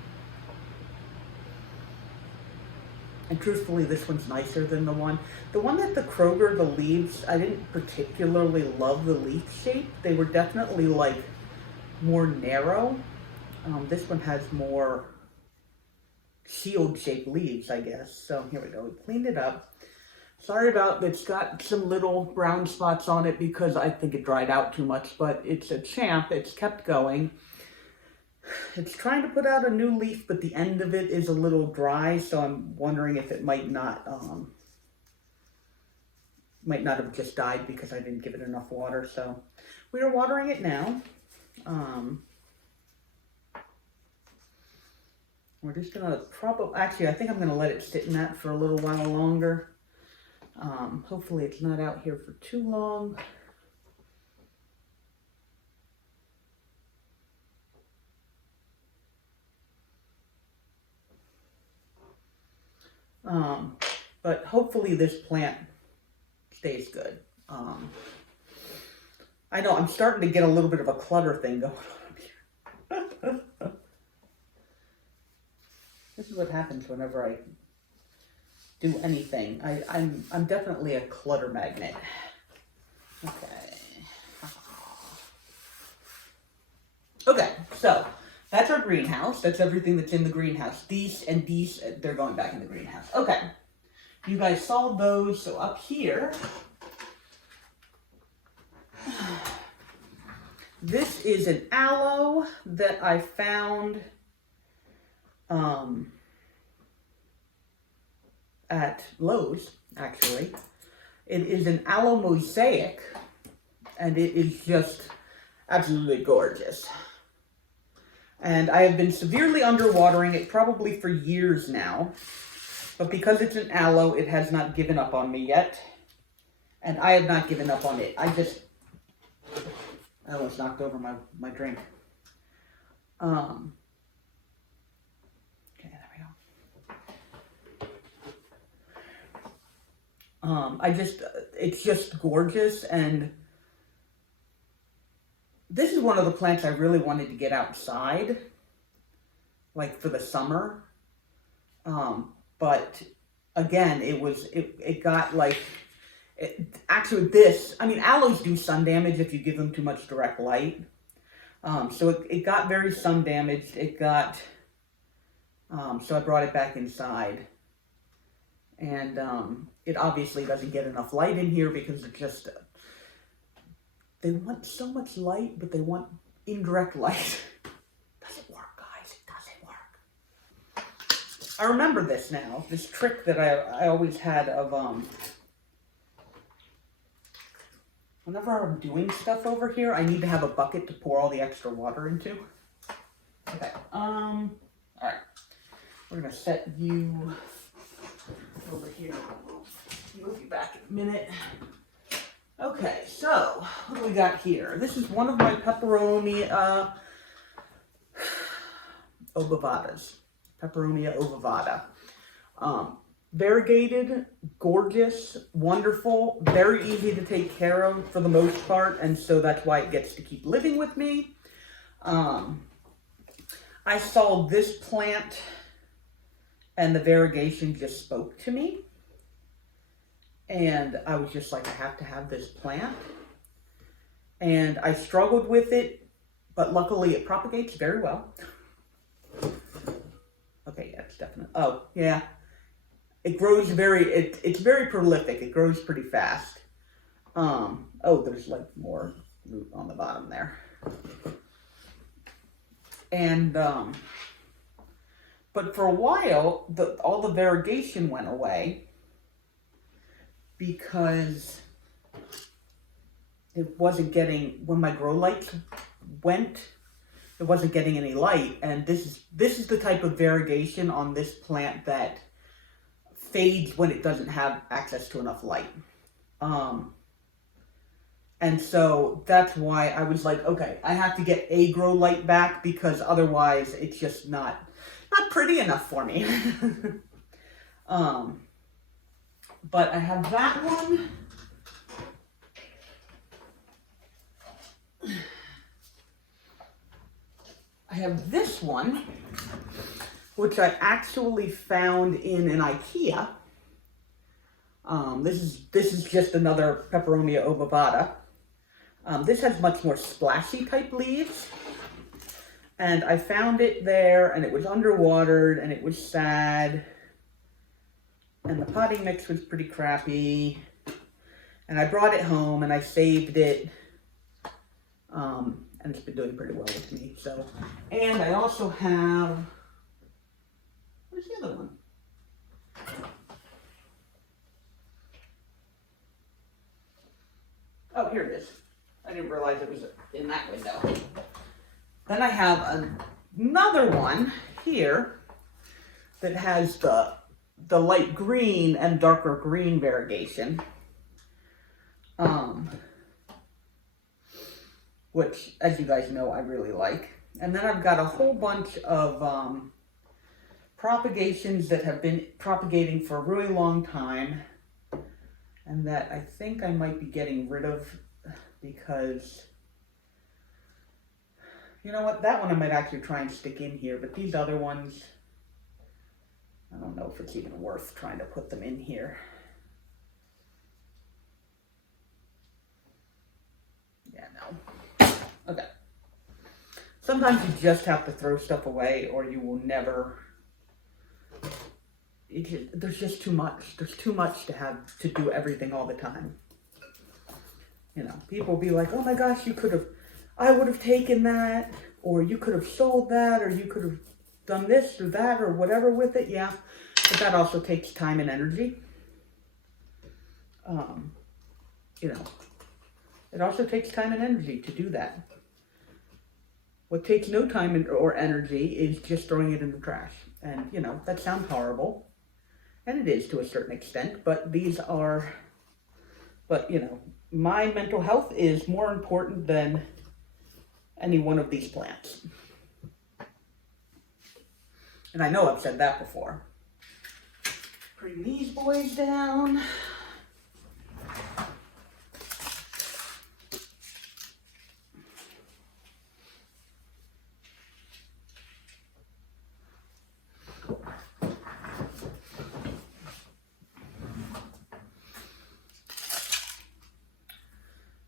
truthfully, this one's nicer than the one. The one at the Kroger, the leaves, I didn't particularly love the leaf shape. They were definitely like more narrow. This one has more shield shaped leaves, I guess. So here we go, we cleaned it up. Sorry about, it's got some little brown spots on it because I think it dried out too much, but it's a champ, it's kept going. It's trying to put out a new leaf, but the end of it is a little dry, so I'm wondering if it might not have just died because I didn't give it enough water. So we are watering it now. We're just gonna actually, I think I'm gonna let it sit in that for a little while longer. Hopefully it's not out here for too long. But hopefully this plant stays good. I know I'm starting to get a little bit of a clutter thing going on here. This is what happens whenever I do anything. I'm definitely a clutter magnet. Okay. Okay, so that's our greenhouse. That's everything that's in the greenhouse. These, they're going back in the greenhouse. Okay. You guys saw those. So up here, this is an aloe that I found at Lowe's, actually. It is an aloe mosaic, and it is just absolutely gorgeous. And I have been severely underwatering it probably for years now. But because it's an aloe, it has not given up on me yet. And I have not given up on it. I almost knocked over my drink. Okay, there we go. It's just gorgeous. And this is one of the plants I really wanted to get outside, like for the summer. But again, actually this, I mean, aloes do sun damage if you give them too much direct light. So it got very sun damaged. So I brought it back inside. And it obviously doesn't get enough light in here because it just, they want so much light, but they want indirect light. Doesn't work, guys. It doesn't work. I remember this now. This trick that I always had of whenever I'm doing stuff over here, I need to have a bucket to pour all the extra water into. Okay. All right. We're gonna set you over here. Move you back in a minute. Okay, so what do we got here? This is one of my Peperomia ovivatas. Peperomia ovivata. Variegated, gorgeous, wonderful, very easy to take care of for the most part, and so that's why it gets to keep living with me. I saw this plant and the variegation just spoke to me. And I was just like, I have to have this plant. And I struggled with it, but luckily it propagates very well. Okay, yeah, it's definitely, oh, yeah. It grows it's very prolific. It grows pretty fast. Oh, there's like more root on the bottom there. And, but for a while, all the variegation went away because it wasn't getting, when my grow lights went, it wasn't getting any light. And this is the type of variegation on this plant that fades when it doesn't have access to enough light. And so that's why I was like, okay, I have to get a grow light back because otherwise it's just not pretty enough for me. But I have that one. I have this one. which I actually found in an IKEA. This is just another Peperomia ovata. This has much more splashy type leaves. And I found it there, and it was underwatered, and it was sad. And the potting mix was pretty crappy. And I brought it home, and I saved it. And it's been doing pretty well with me. So, and I also have, where's the other one? Oh, here it is. I didn't realize it was in that window. Then I have another one here that has the light green and darker green variegation. Which, as you guys know, I really like. And then I've got a whole bunch of propagations that have been propagating for a really long time, and that I think I might be getting rid of because, you know what, that one I might actually try and stick in here, but these other ones, I don't know if it's even worth trying to put them in here. Yeah, no. Okay. Sometimes you just have to throw stuff away or you will never, there's just too much. There's too much to have to do everything all the time. You know, people will be like, oh my gosh, I would have taken that, or you could have sold that, or you could have done this or that or whatever with it. Yeah, but that also takes time and energy. You know, it also takes time and energy to do that. What takes no time or energy is just throwing it in the trash. And, you know, that sounds horrible. And it is to a certain extent, but you know, my mental health is more important than any one of these plants. And I know I've said that before. Bring these boys down.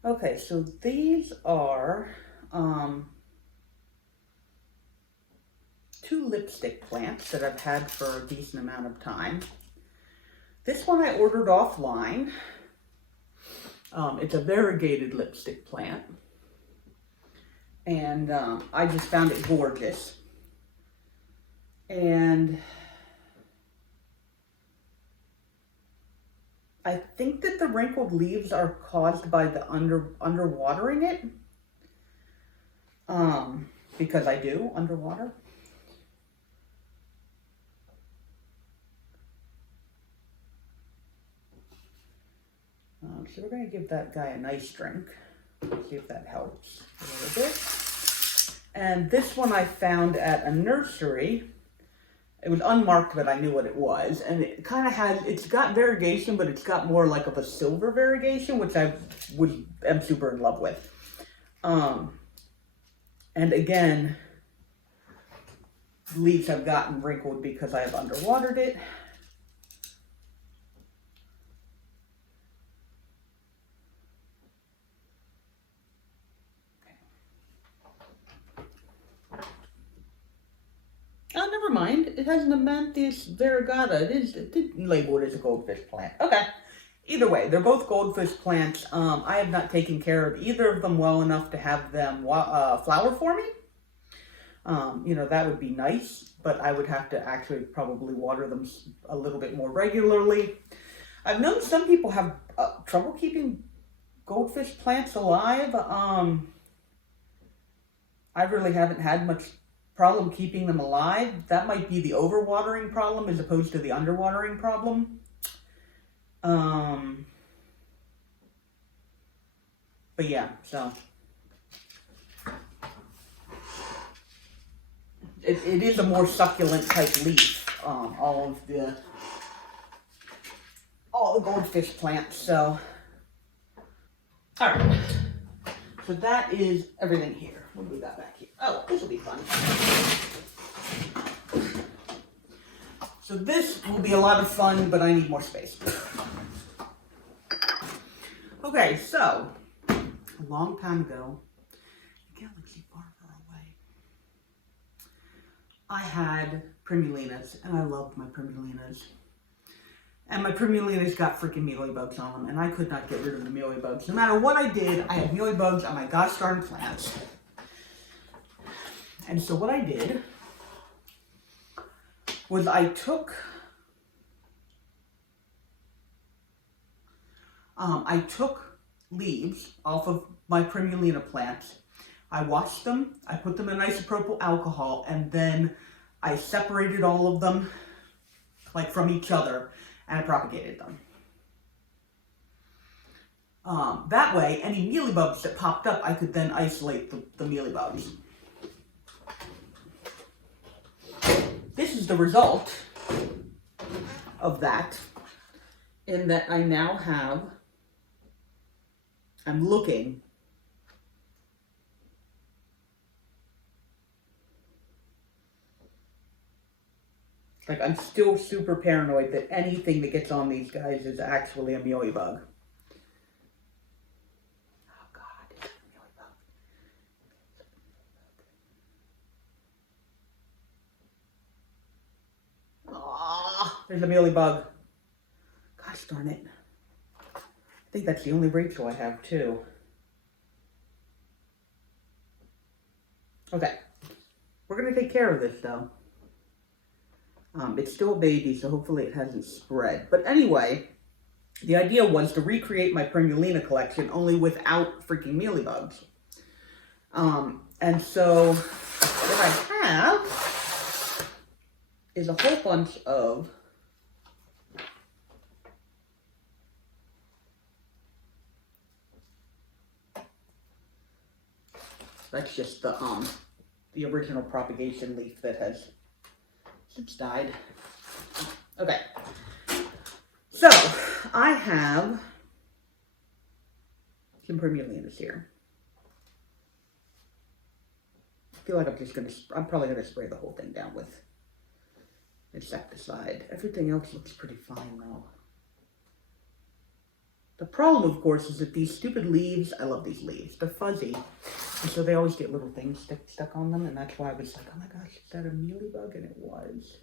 Okay, so these are two lipstick plants that I've had for a decent amount of time. This one I ordered offline. It's a variegated lipstick plant. And I just found it gorgeous. And I think that the wrinkled leaves are caused by the underwatering it. Because I do underwater. So we're going to give that guy a nice drink. See if that helps a little bit. And this one I found at a nursery. It was unmarked, but I knew what it was. And it kind of has, it's got variegation, but it's got more like of a silver variegation, which I am super in love with. And again, leaves have gotten wrinkled because I have underwatered it. Oh, never mind. It has an Amanthus variegata. It didn't label it as a goldfish plant. Okay. Either way, they're both goldfish plants. I have not taken care of either of them well enough to have them flower for me. You know, that would be nice, but I would have to actually probably water them a little bit more regularly. I've known some people have trouble keeping goldfish plants alive. I really haven't had much problem keeping them alive. That might be the overwatering problem as opposed to the underwatering problem. But yeah, so it is a more succulent type leaf. All the goldfish plants. So all right. So that is everything here. What do we got back here? Oh, this will be fun. So this will be a lot of fun, but I need more space. Okay, so a long time ago, a galaxy far, far away, I had Primulinas, and I loved my Primulinas. And my Primulinas got freaking mealybugs on them, and I could not get rid of the mealybugs. No matter what I did, I had mealybugs on my gosh darn plants. And so what I did was I took leaves off of my Primulina plants. I washed them, I put them in isopropyl alcohol, and then I separated all of them like from each other, and I propagated them. That way, any mealybugs that popped up, I could then isolate the mealybugs. This is the result of that, in that I now have, I'm looking like I'm still super paranoid that anything that gets on these guys is actually a mealybug. Oh God, it's a mealybug. Oh, there's a mealybug. Gosh darn it. I think that's the only Rachel I have too. Okay, we're gonna take care of this though. It's still a baby, so hopefully it hasn't spread. But anyway, the idea was to recreate my Primulina collection, only without freaking mealybugs. And so what I have is a whole bunch of that's just the original propagation leaf that has since died. Okay. So I have some Primulinas here. I feel like I'm probably gonna spray the whole thing down with insecticide. Everything else looks pretty fine though. The problem, of course, is that these stupid leaves, I love these leaves, they're fuzzy, and so they always get little things stuck on them, and that's why I was like, oh my gosh, is that a mealybug? And it was.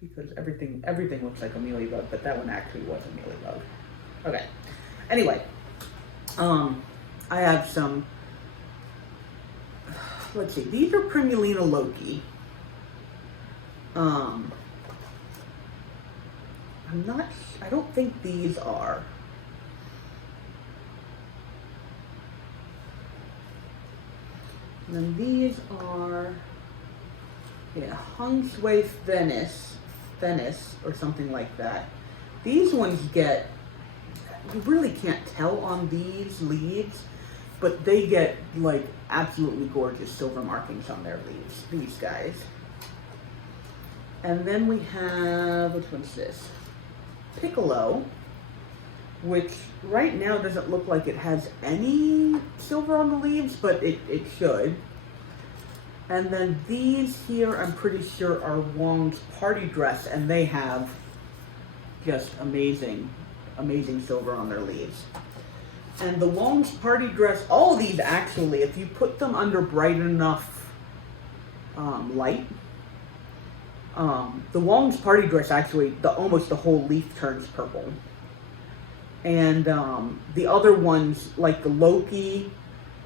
Because everything looks like a mealybug, but that one actually was a mealybug. Okay. Anyway, I have some, let's see, these are Primulina Loki. I don't think these are. And then these are, yeah, Hung Sui Venice, or something like that. These ones get, you really can't tell on these leaves, but they get like absolutely gorgeous silver markings on their leaves, these guys. And then we have, which one's this? Piccolo, which right now doesn't look like it has any silver on the leaves, but it should. And then these here, I'm pretty sure are Wong's Party Dress, and they have just amazing, amazing silver on their leaves. And the Wong's Party Dress, all of these actually, if you put them under bright enough light, the Wong's Party Dress actually, almost the whole leaf turns purple. And the other ones, like the Loki,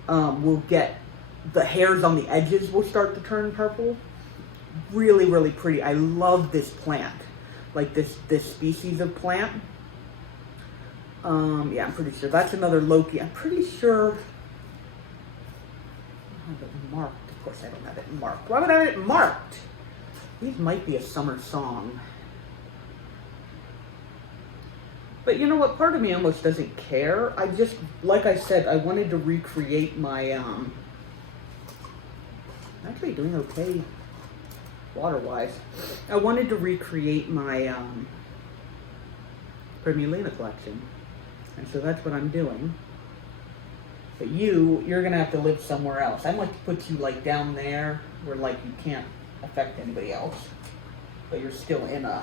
will get, the hairs on the edges will start to turn purple. Really, really pretty. I love this plant, like this species of plant. Yeah, I'm pretty sure that's another Loki. I'm pretty sure I have it marked. Of course I don't have it marked. Why would I have it marked? These might be a summer song. But you know what? Part of me almost doesn't care. I just, like I said, I wanted to recreate my, actually doing okay water-wise. I wanted to recreate my, Primulina collection. And so that's what I'm doing. But you're gonna have to live somewhere else. I'd like to put you like down there where like you can't affect anybody else. but you're still in a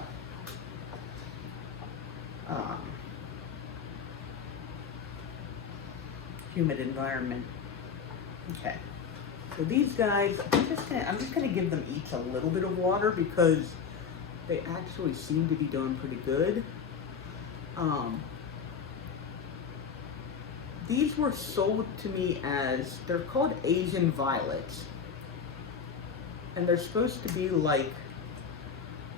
humid environment. Okay, so these guys, I'm just gonna give them each a little bit of water because they actually seem to be doing pretty good. These were sold to me as, they're called Asian violets, and they're supposed to be like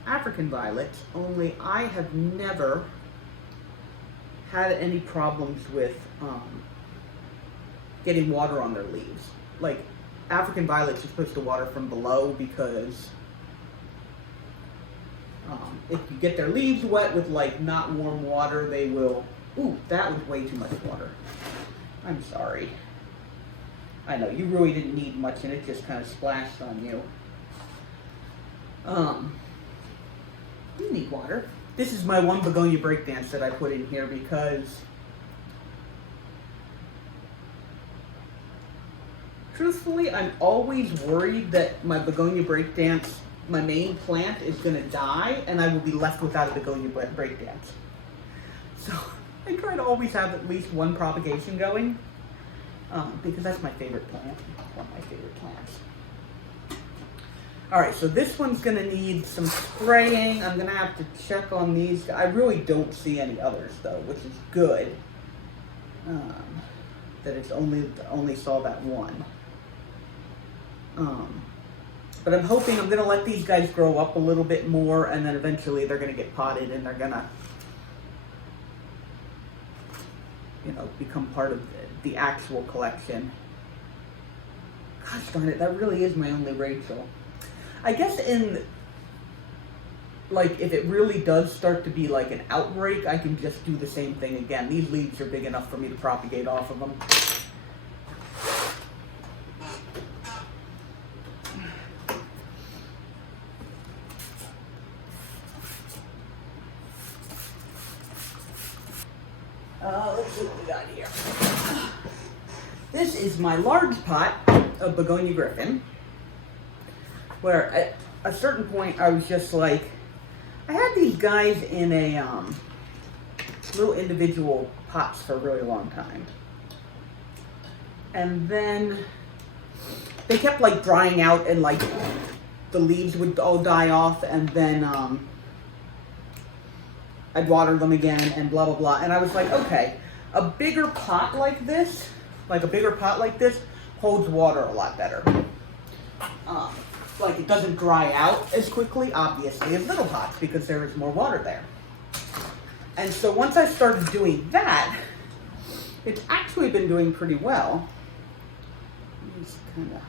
African violets, only I have never had any problems with getting water on their leaves. Like, African violets are supposed to water from below because if you get their leaves wet with like not warm water, they will, ooh, that was way too much water. I'm sorry. I know, you really didn't need much and it just kind of splashed on you. You need water. This is my one begonia breakdance that I put in here because truthfully, I'm always worried that my begonia breakdance, my main plant, is going to die and I will be left without a begonia breakdance. So I try to always have at least one propagation going because that's my favorite plant, one of my favorite plants. All right, so this one's going to need some spraying. I'm going to have to check on these. I really don't see any others though, which is good. That it's only saw that one. But I'm hoping I'm going to let these guys grow up a little bit more, and then eventually they're going to get potted and they're going to, you know, become part of the actual collection. Gosh darn it, that really is my only Rachel. I guess in, like, if it really does start to be like an outbreak, I can just do the same thing again. These leaves are big enough for me to propagate off of them. Let's see what we got here. This is my large pot of Begonia Griffin, where at a certain point I was just like, I had these guys in a little individual pots for a really long time. And then they kept like drying out and like the leaves would all die off, and then I'd water them again and blah, blah, blah. And I was like, okay, a bigger pot like this, holds water a lot better. Like, it doesn't dry out as quickly, obviously, as little pots because there is more water there. And so once I started doing that, it's actually been doing pretty well. Just kind of,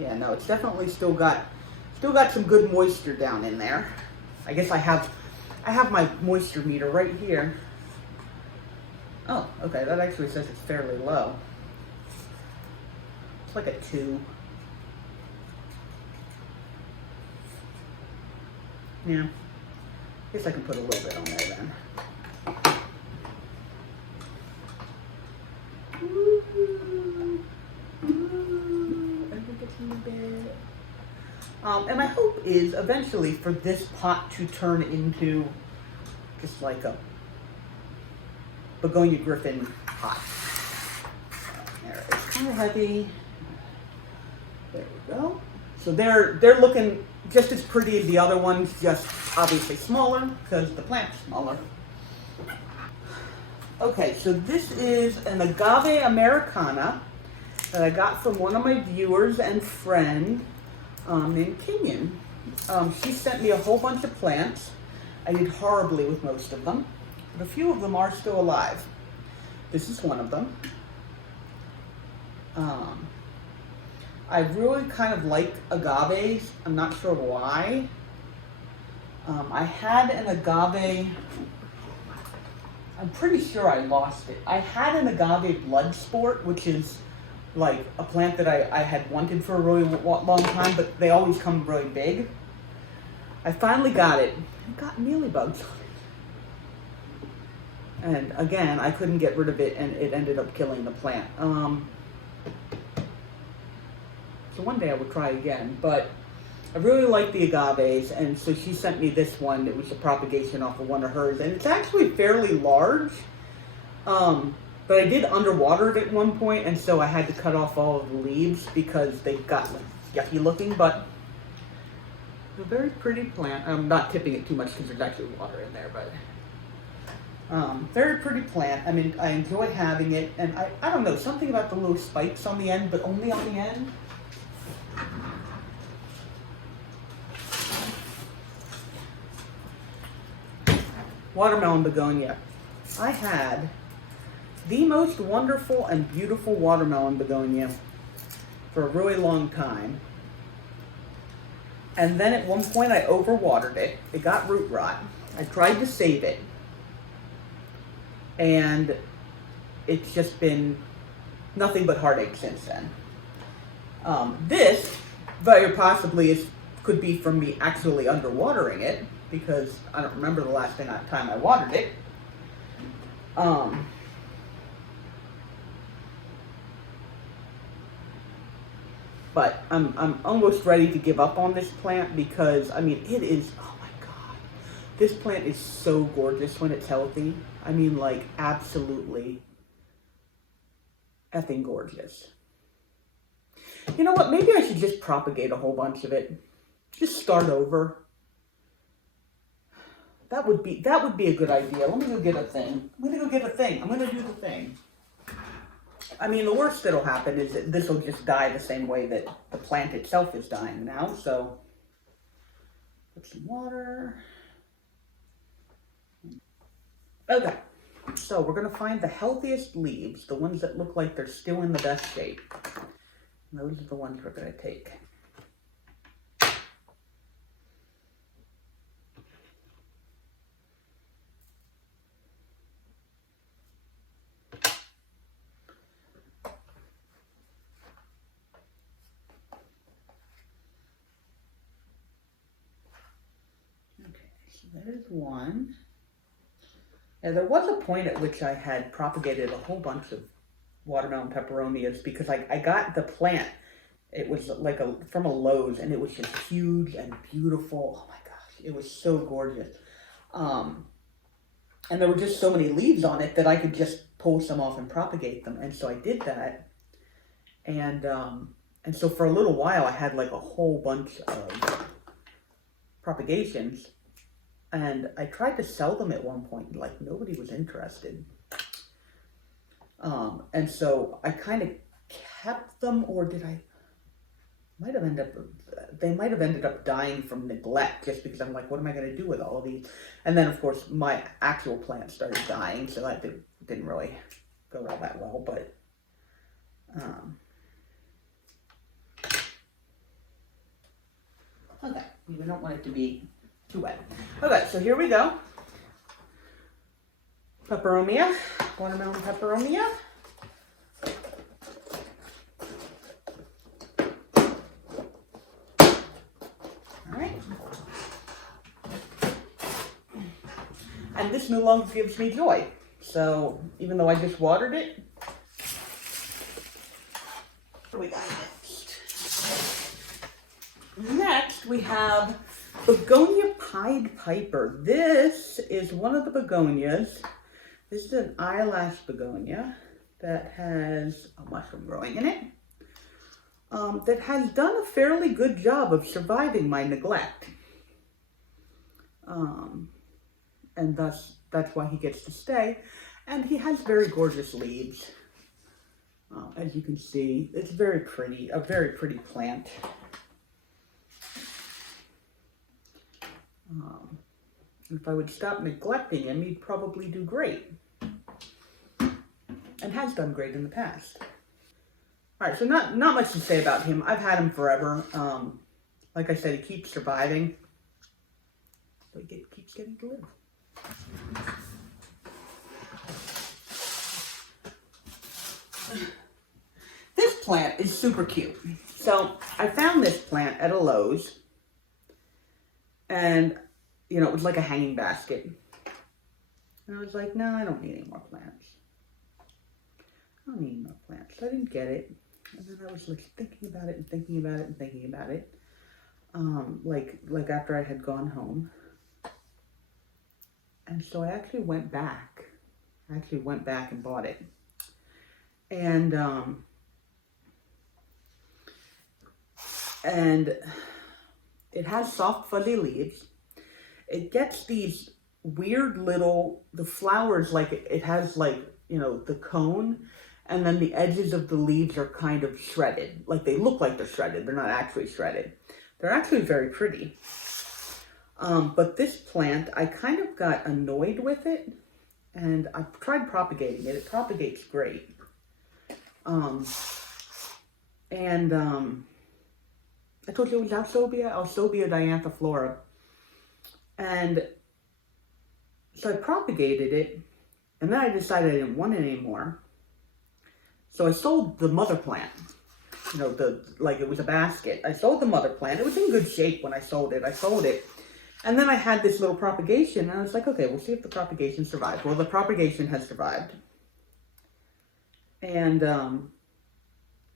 yeah, no, it's definitely still got some good moisture down in there. I guess I have my moisture meter right here. Oh, okay, that actually says it's fairly low. It's like a 2. Yeah, I guess I can put a little bit on there then. And my hope is eventually for this pot to turn into just like a Begonia Griffin pot. There, it's kind of heavy. There we go. So they're looking just as pretty as the other ones, just obviously smaller because the plant's smaller. Okay, so this is an Agave Americana that I got from one of my viewers and friend named Kenyon. She sent me a whole bunch of plants. I did horribly with most of them, but a few of them are still alive. This is one of them. I really kind of like agaves. I'm not sure why. I had an agave, I'm pretty sure I lost it. I had an agave blood sport, which is like a plant that I had wanted for a really long time, but they always come really big. I finally got it. It got mealybugs on it. And again, I couldn't get rid of it, and it ended up killing the plant. So one day I would try again, but I really like the agaves, and so she sent me this one. It was a propagation off of one of hers, and it's actually fairly large. But I did underwater it at one point, and so I had to cut off all of the leaves because they got like yucky looking, but a very pretty plant. I'm not tipping it too much because there's actually water in there, but very pretty plant. I mean, I enjoy having it, and I don't know, something about the little spikes on the end, but only on the end. Watermelon begonia. I had the most wonderful and beautiful watermelon begonia for a really long time. And then at one point I overwatered it. It got root rot. I tried to save it. And it's just been nothing but heartache since then. This very possibly could be from me actually underwatering it, because I don't remember the last time I watered it. But I'm almost ready to give up on this plant because, I mean, it is, oh my God. This plant is so gorgeous when it's healthy. I mean, like, absolutely effing gorgeous. You know what? Maybe I should just propagate a whole bunch of it. Just start over. That would be a good idea. Let me go get a thing. I'm gonna do the thing. I mean, the worst that'll happen is that this will just die the same way that the plant itself is dying now. So, put some water. Okay, so we're gonna find the healthiest leaves, the ones that look like they're still in the best shape. And those are the ones we're gonna take. There's one. Now, there was a point at which I had propagated a whole bunch of watermelon peperomias because I got the plant. It was like from a Lowe's, and it was just huge and beautiful. Oh my gosh, it was so gorgeous. And there were just so many leaves on it that I could just pull some off and propagate them. And so I did that. And so for a little while, I had like a whole bunch of propagations. And I tried to sell them at one point, like nobody was interested. And so I kind of kept them, or they might have ended up dying from neglect, just because I'm like, what am I going to do with all of these? And then of course my actual plant started dying, so that didn't really go all that well, but okay, we don't want it to be too wet. Okay, so here we go. Peperomia, watermelon peperomia. All right. And this no longer gives me joy. So even though I just watered it, what do we got next? Next we have Begonia Pied Piper. This is one of the begonias. This is an eyelash begonia that has a mushroom growing in it. That has done a fairly good job of surviving my neglect. And thus, that's why he gets to stay. And he has very gorgeous leaves. As you can see, it's very pretty, a very pretty plant. If I would stop neglecting him, he'd probably do great. And has done great in the past. Alright, so not much to say about him. I've had him forever. Like I said, he keeps surviving. So he keeps getting to live. This plant is super cute. So I found this plant at a Lowe's. And, you know, it was like a hanging basket. And I was like, no, I don't need any more plants. I don't need any more plants. So I didn't get it. And then I was like thinking about it and thinking about it and thinking about it. like after I had gone home. And so I actually went back. And bought it. And it has soft fuzzy leaves. It gets these weird little, the flowers, like it has like, you know, the cone, and then the edges of the leaves are kind of shredded. Like they look like they're shredded. They're not actually shredded. They're actually very pretty. But this plant, I kind of got annoyed with it, and I tried propagating it. It propagates great. I told you it was Alsobia dianthiflora. And so I propagated it, and then I decided I didn't want it anymore. So I sold the mother plant. You know, it was a basket. I sold the mother plant. It was in good shape when I sold it. And then I had this little propagation, and I was like, okay, we'll see if the propagation survives. Well, the propagation has survived. And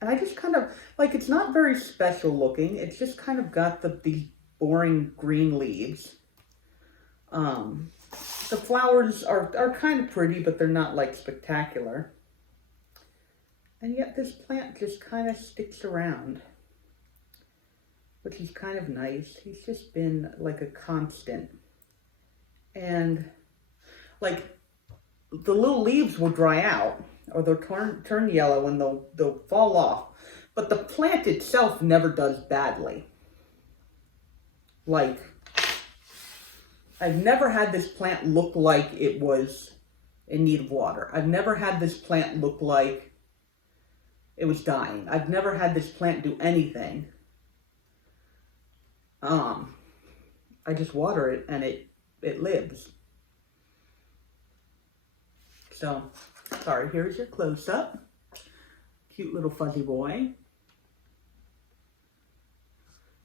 I just kind of, like, it's not very special looking. It's just kind of got these boring green leaves. The flowers are kind of pretty, but they're not, like, spectacular. And yet this plant just kind of sticks around, which is kind of nice. He's just been like a constant. And like the little leaves will dry out, or they'll turn yellow, and they'll fall off. But the plant itself never does badly. Like, I've never had this plant look like it was in need of water. I've never had this plant look like it was dying. I've never had this plant do anything. I just water it, and it lives. So, sorry, here's your close-up. Cute little fuzzy boy.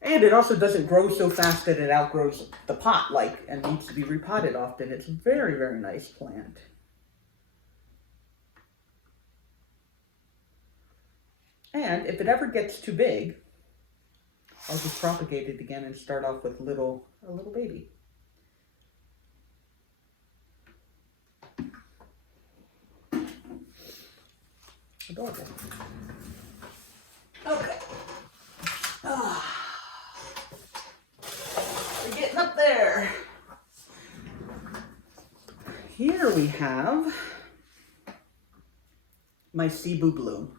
And it also doesn't grow so fast that it outgrows the pot, and needs to be repotted often. It's a very, very nice plant. And if it ever gets too big, I'll just propagate it again and start off with a little baby. Adorable. Okay. We're getting up there. Here we have my Cebu Blue.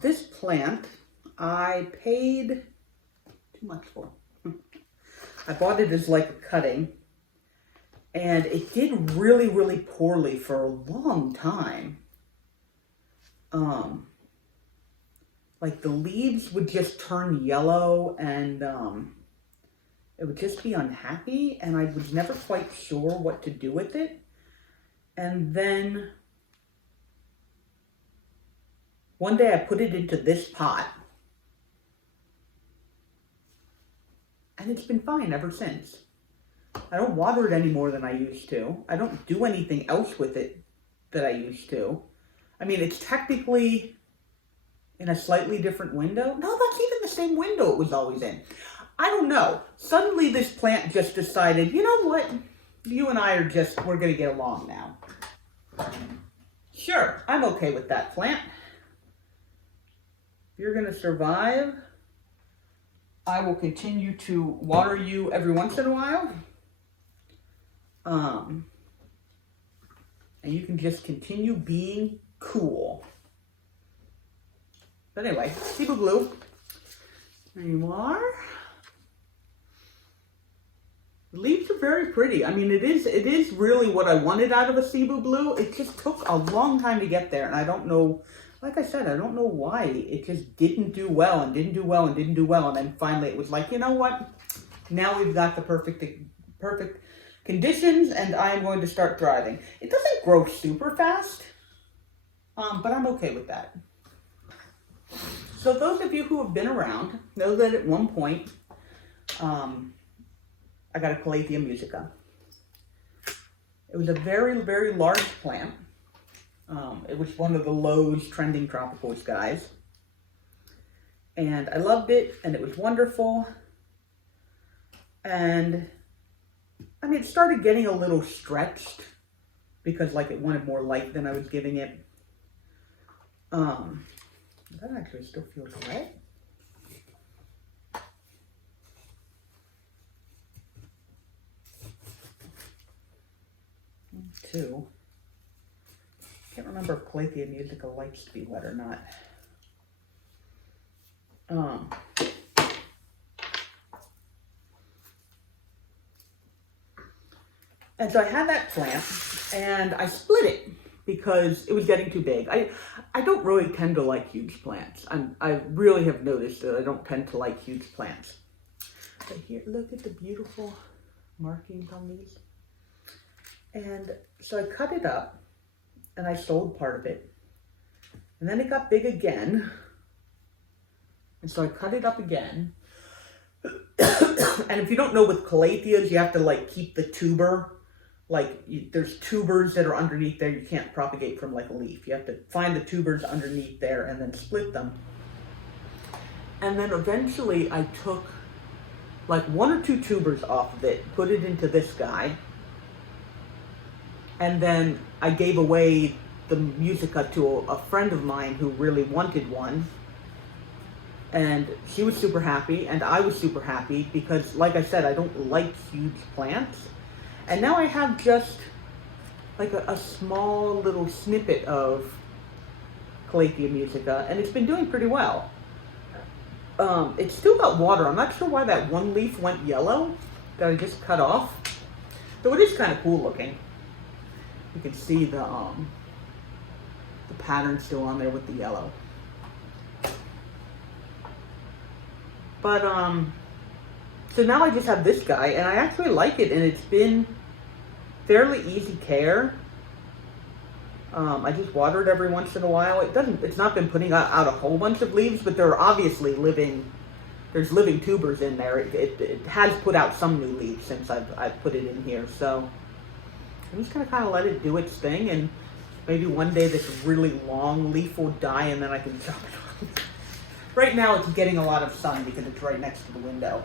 This plant I paid too much for. I bought it as like a cutting, and it did really, really poorly for a long time. Like the leaves would just turn yellow, and it would just be unhappy, and I was never quite sure what to do with it. And then one day I put it into this pot, and it's been fine ever since. I don't water it any more than I used to. I don't do anything else with it that I used to. I mean, it's technically in a slightly different window. No, that's even the same window it was always in. I don't know. Suddenly this plant just decided, you know what? You and I we're going to get along now. Sure, I'm okay with that plant. If you're going to survive, I will continue to water you every once in a while. And you can just continue being cool. But anyway, Cebu Blue. There you are. The leaves are very pretty. I mean, it is really what I wanted out of a Cebu Blue. It just took a long time to get there, and I don't know, like I said, I don't know why. It just didn't do well, and didn't do well, and didn't do well, and then finally it was like, you know what? Now we've got the perfect conditions, and I'm going to start thriving. It doesn't grow super fast, but I'm okay with that. So those of you who have been around know that at one point, I got a Calathea musica. It was a very, very large plant. It was one of the Lowe's trending tropicals guys. And I loved it, and it was wonderful. And I mean, it started getting a little stretched because like it wanted more light than I was giving it. That actually still feels wet. Two. Can't remember if Calathea Musica likes to be wet or not. And so I had that plant, and I split it because it was getting too big. I don't really tend to like huge plants. I really have noticed that I don't tend to like huge plants. But here, look at the beautiful markings on these. And so I cut it up, and I sold part of it. And then it got big again. And so I cut it up again. And if you don't know with calatheas, you have to like keep the tuber. Like there's tubers that are underneath there. You can't propagate from like a leaf. You have to find the tubers underneath there and then split them. And then eventually I took like 1 or 2 tubers off of it, put it into this guy. And then I gave away the Musica to a friend of mine who really wanted one. And she was super happy, and I was super happy because, like I said, I don't like huge plants. And now I have just like a small little snippet of Calathea Musica, and it's been doing pretty well. It's still got water. I'm not sure why that one leaf went yellow that I just cut off. Though it is kind of cool looking. You can see the pattern still on there with the yellow. But so now I just have this guy, and I actually like it, and it's been fairly easy care. I just water it every once in a while. It's not been putting out a whole bunch of leaves, but there are obviously living tubers in there. It has put out some new leaves since I've put it in here. So I'm just gonna kind of let it do its thing, and maybe one day this really long leaf will die, and then I can chop it off. Right now it's getting a lot of sun because it's right next to the window.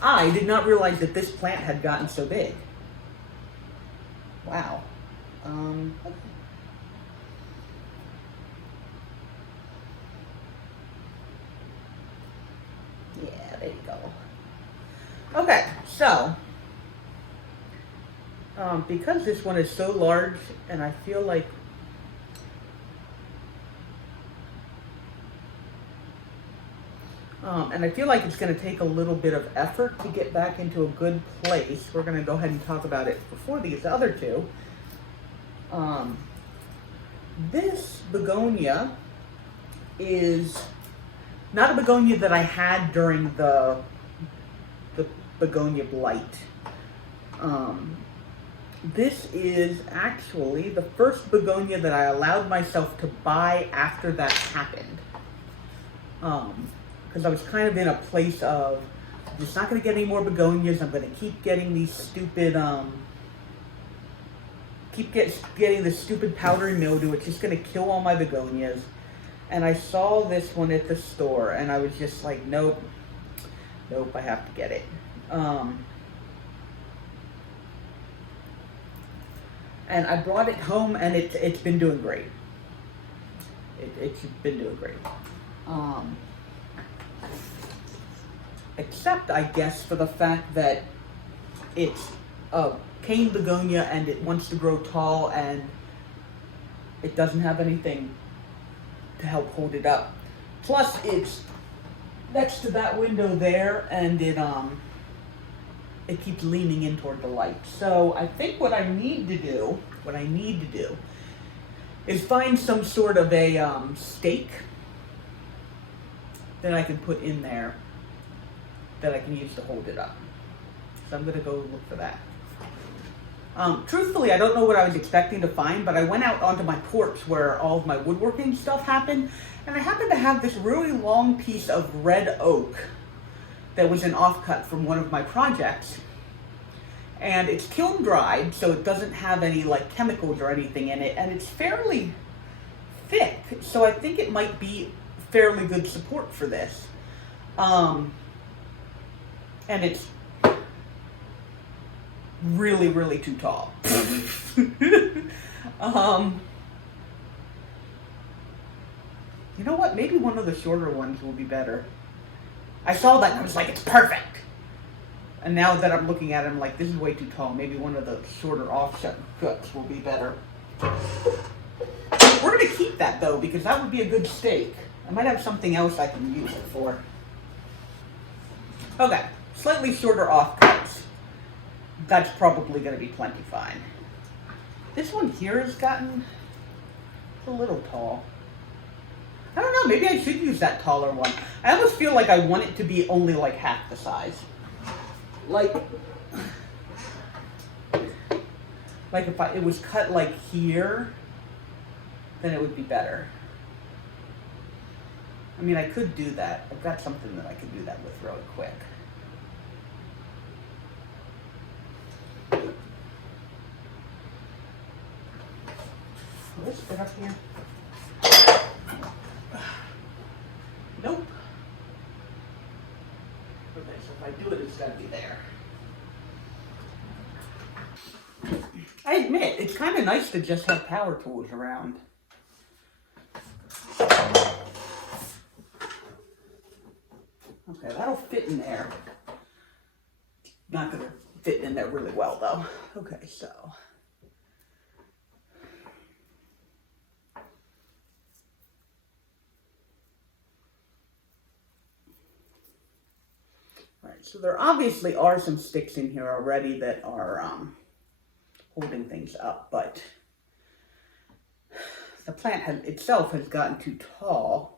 I did not realize that this plant had gotten so big. Wow. Okay. Yeah, there you go. Okay, so because this one is so large, and I feel like it's going to take a little bit of effort to get back into a good place. We're going to go ahead and talk about it before these other two. This begonia is not a begonia that I had during the begonia blight. This is actually the first begonia that I allowed myself to buy after that happened. Because I was kind of in a place of, I'm just not going to get any more begonias. I'm going to keep getting these stupid, getting this stupid powdery mildew. It's just going to kill all my begonias. And I saw this one at the store, and I was just like, nope, I have to get it. And I brought it home, and it's been doing great. It's been doing great. Except, I guess, for the fact that it's a cane begonia and it wants to grow tall, and it doesn't have anything to help hold it up. Plus, it's next to that window there, and it keeps leaning in toward the light. So I think what I need to do is find some sort of a stake that I can put in there that I can use to hold it up. So I'm gonna go look for that. Truthfully, I don't know what I was expecting to find, but I went out onto my porch where all of my woodworking stuff happened, and I happened to have this really long piece of red oak that was an offcut from one of my projects. And it's kiln dried, so it doesn't have any like chemicals or anything in it, and it's fairly thick, so I think it might be fairly good support for this. And it's really, really too tall. You know what? Maybe one of the shorter ones will be better. I saw that and I was like, it's perfect. And now that I'm looking at it, I'm like, this is way too tall. Maybe one of the shorter offset cuts will be better. We're going to keep that, though, because that would be a good stake. I might have something else I can use it for. Okay, slightly shorter offcuts. That's probably going to be plenty fine. This one here has gotten a little tall. I don't know, maybe I should use that taller one. I almost feel like I want it to be only like half the size. Like if it was cut like here, then it would be better. I mean, I could do that. I've got something that I could do that with really quick. Let's put up here. Nope. Okay, so if I do it, it's gotta be there. I admit, it's kind of nice to just have power tools around. Okay, that'll fit in there. Not gonna fit in there really well, though. Okay, so. Alright, so there obviously are some sticks in here already that are holding things up, but the plant itself has gotten too tall.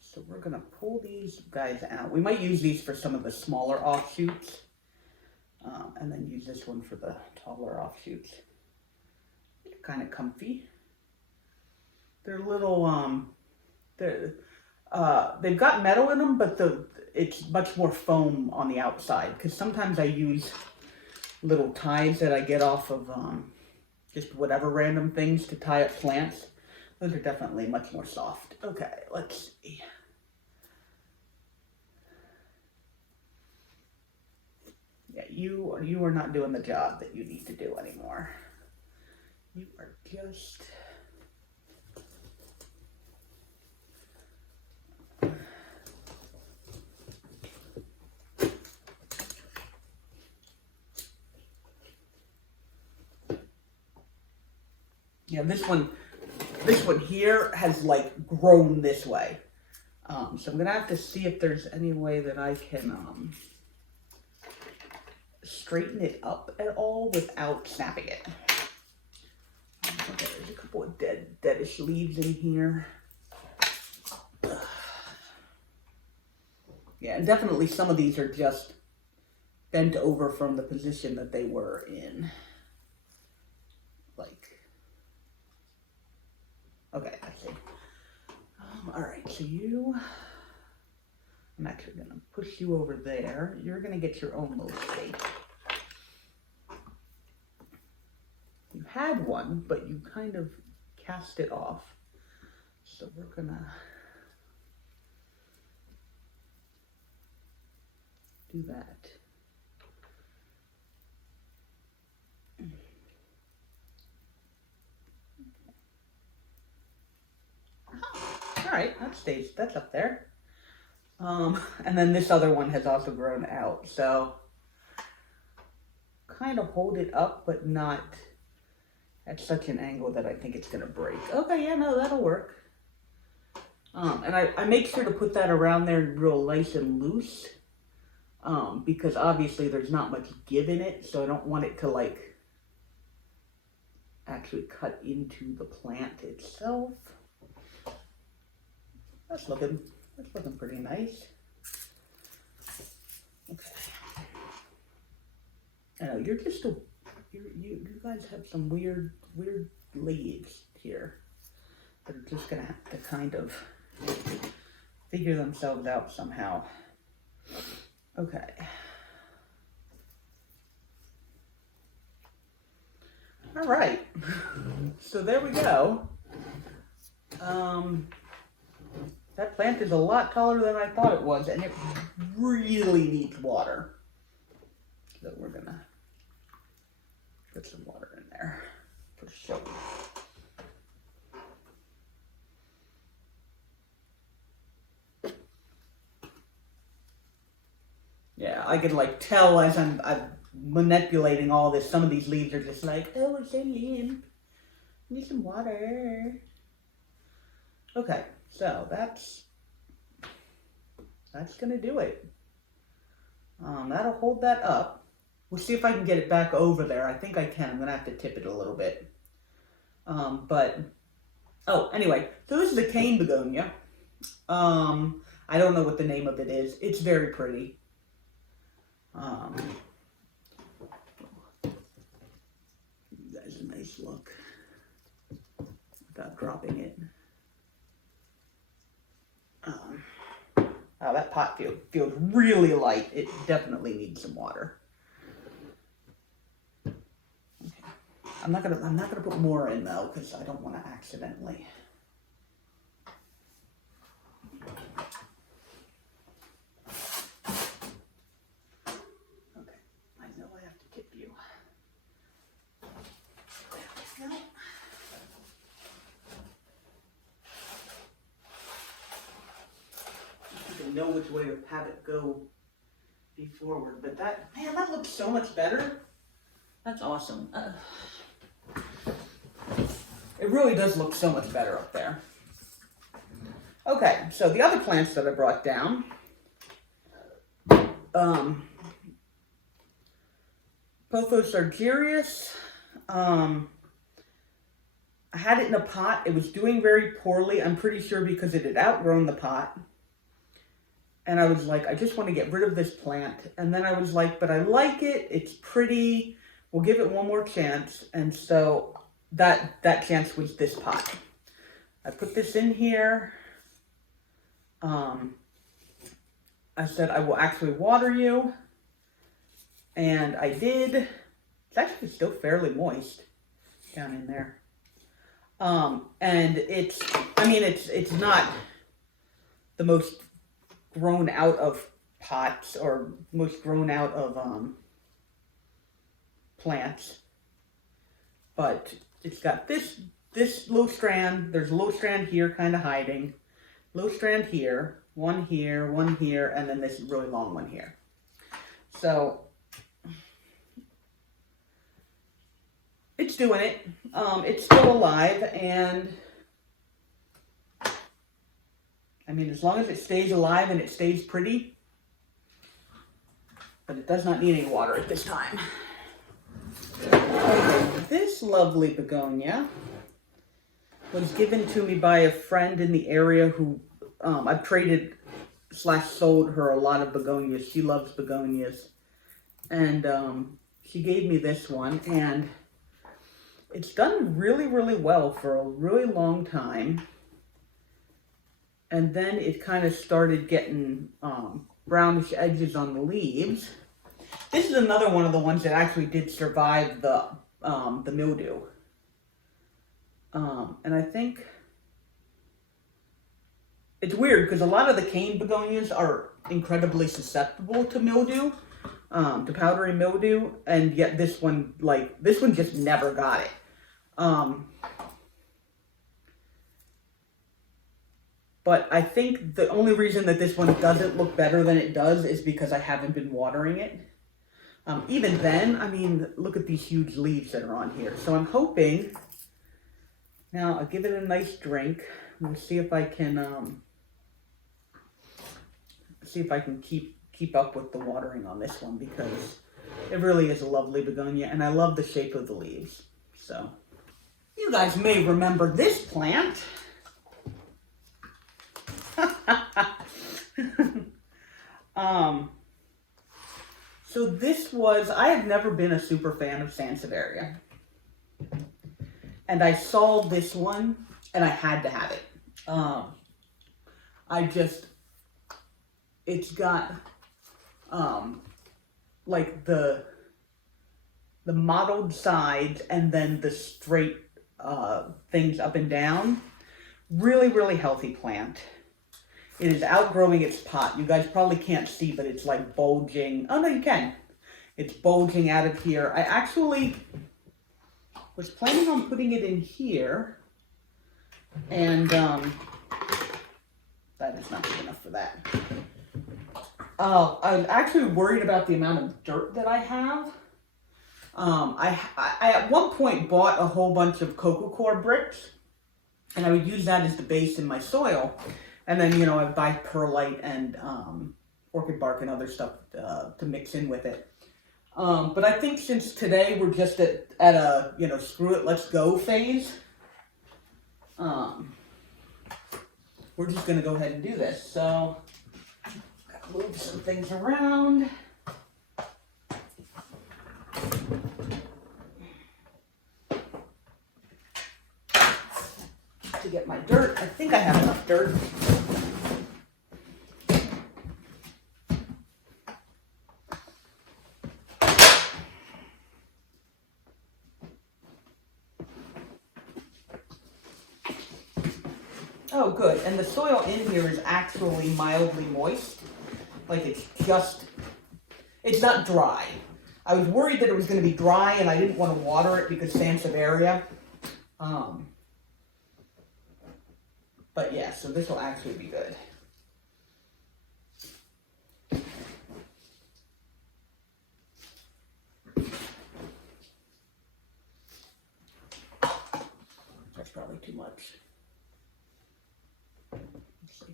So we're going to pull these guys out. We might use these for some of the smaller offshoots, and then use this one for the taller offshoots. They're kind of comfy. They're little, they've got metal in them, but it's much more foam on the outside, because sometimes I use little ties that I get off of just whatever random things to tie up plants. Those are definitely much more soft. Okay, let's see. Yeah, you are not doing the job that you need to do anymore. You are just... Yeah, this one here has like grown this way. So I'm gonna have to see if there's any way that I can straighten it up at all without snapping it. Okay, there's a couple of deadish leaves in here. Yeah, and definitely some of these are just bent over from the position that they were in. Like, okay, I see. All right, so I'm actually gonna push you over there. You're gonna get your own little stake. You had one, but you kind of cast it off. So we're gonna do that. All right, that's up there. And then this other one has also grown out. So kind of hold it up, but not at such an angle that I think it's gonna break. Okay, yeah, no, that'll work. And I make sure to put that around there real nice and loose, because obviously there's not much give in it, so I don't want it to like actually cut into the plant itself. That's looking pretty nice. Okay. I know you guys have some weird leaves here that are just gonna have to kind of figure themselves out somehow. Okay. All right. So there we go. That plant is a lot taller than I thought it was, and it really needs water. So we're gonna put some water in there for sure. Yeah, I could like tell as I'm manipulating all this, some of these leaves are just like, oh, it's so limp. Need some water. Okay, so that's gonna do it. That'll hold that up. We'll see if I can get it back over there. I think I can. I'm gonna have to tip it a little bit. Anyway, so this is a cane begonia. I don't know what the name of it is. It's very pretty. That's a nice look without dropping it. Oh, that pot feels really light. It definitely needs some water. Okay. I'm not gonna put more in though, because I don't want to accidentally. Okay, I know I have to tip you. There we go. Know which way to have it go be forward, but that looks so much better. That's awesome. It really does look so much better up there. Okay, so the other plants that I brought down, Pothos argyrius. I had it in a pot. It was doing very poorly. I'm pretty sure because it had outgrown the pot. And I was like, I just want to get rid of this plant. And then I was like, but I like it. It's pretty. We'll give it one more chance. And so that chance was this pot. I put this in here. I said, I will actually water you. And I did. It's actually still fairly moist down in there. And it's not the most grown out of pots or most grown out of plants, but it's got this little strand. There's a little strand here kind of hiding, little strand here, one here, and then this really long one here. So it's doing it. It's still alive, and I mean, as long as it stays alive and it stays pretty, but it does not need any water at this time. Okay, this lovely begonia was given to me by a friend in the area who I've traded / sold her a lot of begonias. She loves begonias. And she gave me this one, and it's done really, really well for a really long time. And then it kind of started getting brownish edges on the leaves. This is another one of the ones that actually did survive the mildew. And I think it's weird because a lot of the cane begonias are incredibly susceptible to mildew, to powdery mildew, and yet this one just never got it. But I think the only reason that this one doesn't look better than it does is because I haven't been watering it. Even then, I mean, look at these huge leaves that are on here. So I'm hoping, now I'll give it a nice drink. We'll see if I can, keep up with the watering on this one, because it really is a lovely begonia, and I love the shape of the leaves. So you guys may remember this plant. So this was, I had never been a super fan of Sansevieria. And I saw this one, and I had to have it. It's got, like the mottled sides and then the straight things up and down. Really, really healthy plant. It is outgrowing its pot. You guys probably can't see, but it's like bulging. Oh no, you can. It's bulging out of here. I actually was planning on putting it in here, and that is not good enough for that. I'm actually worried about the amount of dirt that I have. I at one point bought a whole bunch of coco coir bricks, and I would use that as the base in my soil. And then, you know, I'd buy perlite and orchid bark and other stuff to mix in with it. But I think since today we're just at a, you know, screw it, let's go phase, we're just going to go ahead and do this. So, gotta move some things around. To get my dirt. I think I have enough dirt. Oh, good. And the soil in here is actually mildly moist. Like it's not dry. I was worried that it was going to be dry and I didn't want to water it because Sansevieria. But yeah, so this will actually be good. That's probably too much. Let's see.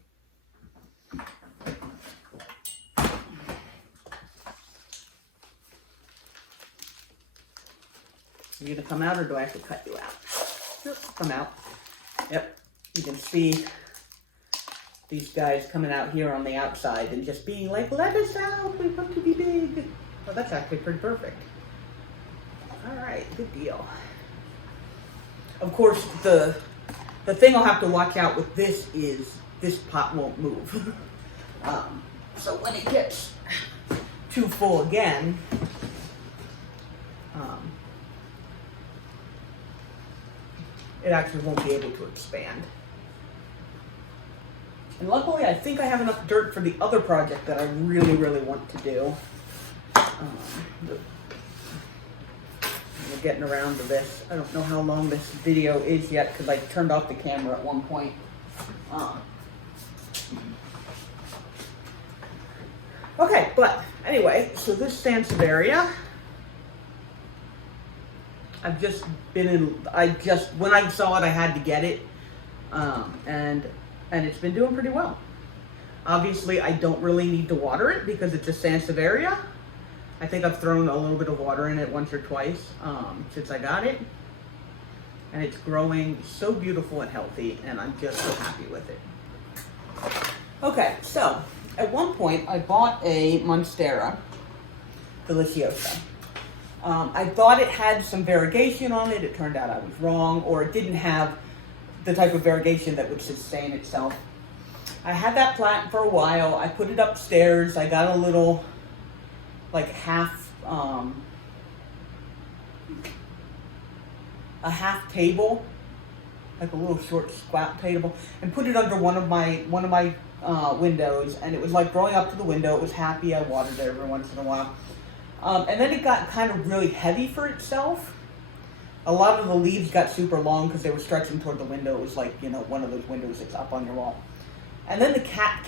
Are you gonna come out or do I have to cut you out? Yep, come out. Yep, you can see these guys coming out here on the outside and just being like, let us out, we want to be big. Well, that's actually pretty perfect. All right, good deal. Of course, the thing I'll have to watch out with this is this pot won't move. So when it gets too full again, it actually won't be able to expand. And luckily, I think I have enough dirt for the other project that I really, really want to do. We're getting around to this. I don't know how long this video is yet because I turned off the camera at one point. Okay, but anyway, so this Sansevieria, I've just been in, when I saw it, I had to get it. And it's been doing pretty well. Obviously, I don't really need to water it because it's a Sansevieria. I think I've thrown a little bit of water in it once or twice since I got it. And it's growing so beautiful and healthy, and I'm just so happy with it. Okay, so at one point, I bought a Monstera Deliciosa. I thought it had some variegation on it. It turned out I was wrong, or it didn't have the type of variegation that would sustain itself. I had that plant for a while. I put it upstairs. I got a little, like a half table, like a little short squat table, and put it under one of my windows, and it was like growing up to the window. It was happy. I watered it every once in a while. And then it got kind of really heavy for itself. A lot of the leaves got super long because they were stretching toward the window. It was like, you know, one of those windows that's up on your wall. And then the cat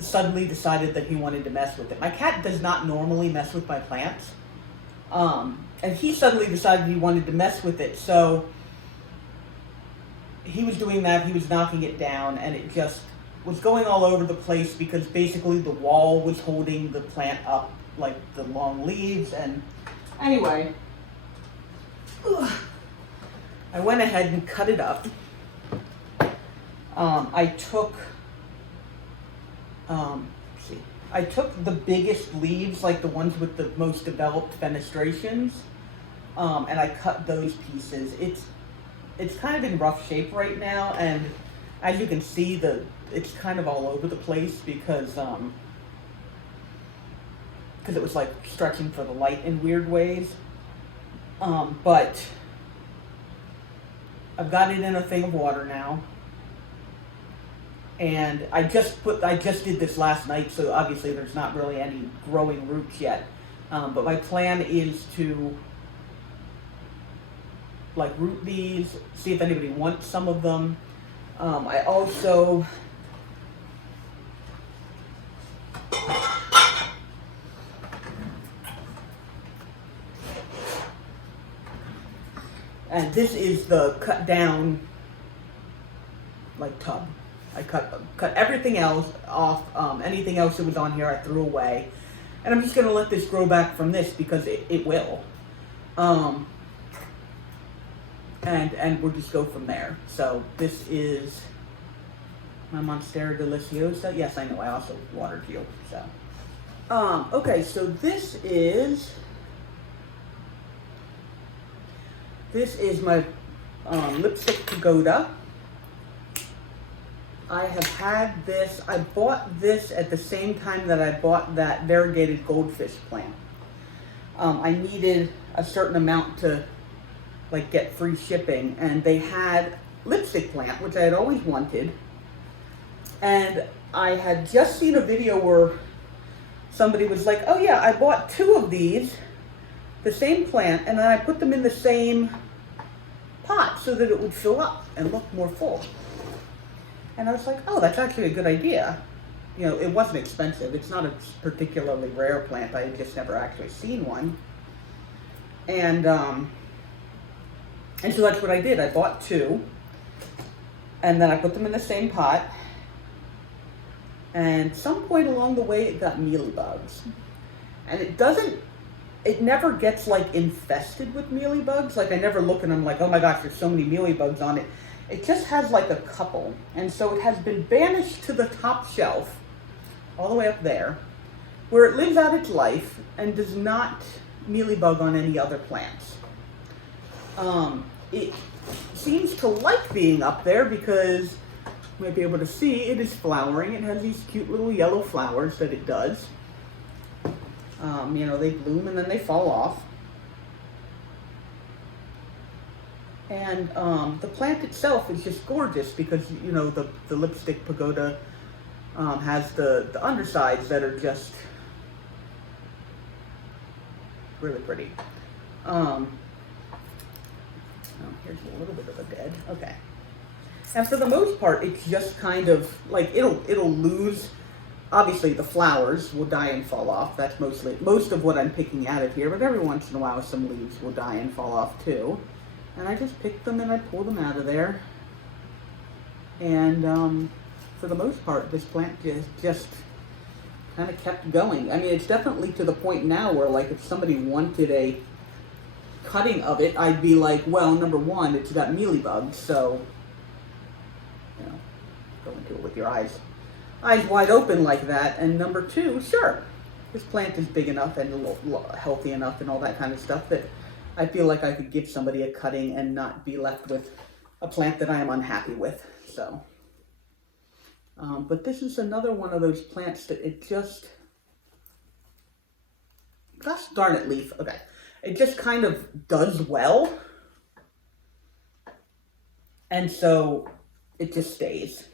suddenly decided that he wanted to mess with it. My cat does not normally mess with my plants. And he suddenly decided he wanted to mess with it. So he was doing that. He was knocking it down, and it just was going all over the place because basically the wall was holding the plant up, like the long leaves. And anyway, I went ahead and cut it up. I took the biggest leaves, like the ones with the most developed fenestrations, and I cut those pieces. It's kind of in rough shape right now, and as you can see, it's kind of all over the place because it was like stretching for the light in weird ways. But I've got it in a thing of water now. And I just did this last night, so obviously there's not really any growing roots yet. But my plan is to like root these, see if anybody wants some of them. I also and this is the cut down like tub. I cut everything else off. Anything else that was on here I threw away. And I'm just going to let this grow back from this because it will. And we'll just go from there. So this is my Monstera Deliciosa. Yes, I know, I also watered you. So, okay, so this is my Lipstick Pagoda. I have had this, I bought this at the same time that I bought that variegated goldfish plant. I needed a certain amount to like get free shipping, and they had lipstick plant, which I had always wanted. And I had just seen a video where somebody was like, oh yeah, I bought 2 of these, the same plant, and then I put them in the same pot so that it would fill up and look more full. And I was like, oh, that's actually a good idea. You know, it wasn't expensive. It's not a particularly rare plant. I had just never actually seen one. And so that's what I did. I bought 2. And then I put them in the same pot. And some point along the way, it got mealybugs. And it never gets like infested with mealybugs. Like I never look and I'm like, oh my gosh, there's so many mealybugs on it. It just has like a couple. And so it has been banished to the top shelf, all the way up there, where it lives out its life and does not mealybug on any other plants. It seems to like being up there because you might be able to see it is flowering. It has these cute little yellow flowers that it does. You know, they bloom and then they fall off. And the plant itself is just gorgeous because, you know, the Lipstick Pagoda has the undersides that are just really pretty. Oh, here's a little bit of a dead. Okay. And for the most part, it's just kind of like it'll lose. Obviously, the flowers will die and fall off. That's most of what I'm picking out of here. But every once in a while, some leaves will die and fall off too. And I just pick them and I pull them out of there. And for the most part, this plant just kind of kept going. I mean, it's definitely to the point now where, like, if somebody wanted a cutting of it, I'd be like, well, number one, it's got mealybugs, so, you know, go into it with your eyes wide open like that. And number two, sure, this plant is big enough and healthy enough and all that kind of stuff that I feel like I could give somebody a cutting and not be left with a plant that I am unhappy with. So, but this is another one of those plants that it just, gosh darn it, leaf. Okay, it just kind of does well, and so it just stays.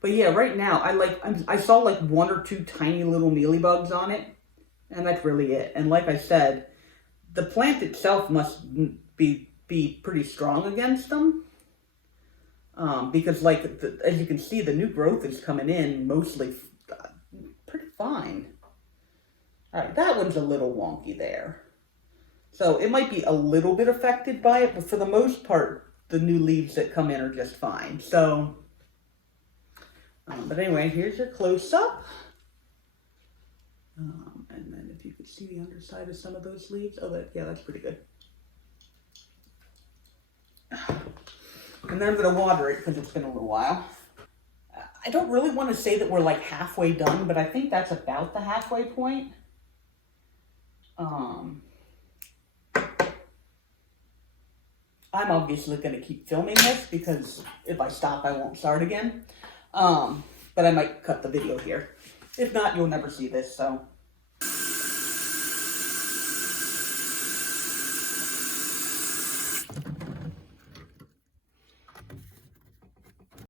But yeah, right now, I saw like 1 or 2 tiny little mealybugs on it, and that's really it. And like I said, the plant itself must be pretty strong against them. Because like, as you can see, the new growth is coming in mostly pretty fine. All right, that one's a little wonky there. So it might be a little bit affected by it, but for the most part, the new leaves that come in are just fine. So... but anyway, here's a close-up. And then if you could see the underside of some of those leaves. Oh, yeah, that's pretty good. And then I'm going to water it because it's been a little while. I don't really want to say that we're like halfway done, but I think that's about the halfway point. I'm obviously going to keep filming this because if I stop, I won't start again. But I might cut the video here. If not, you'll never see this, so...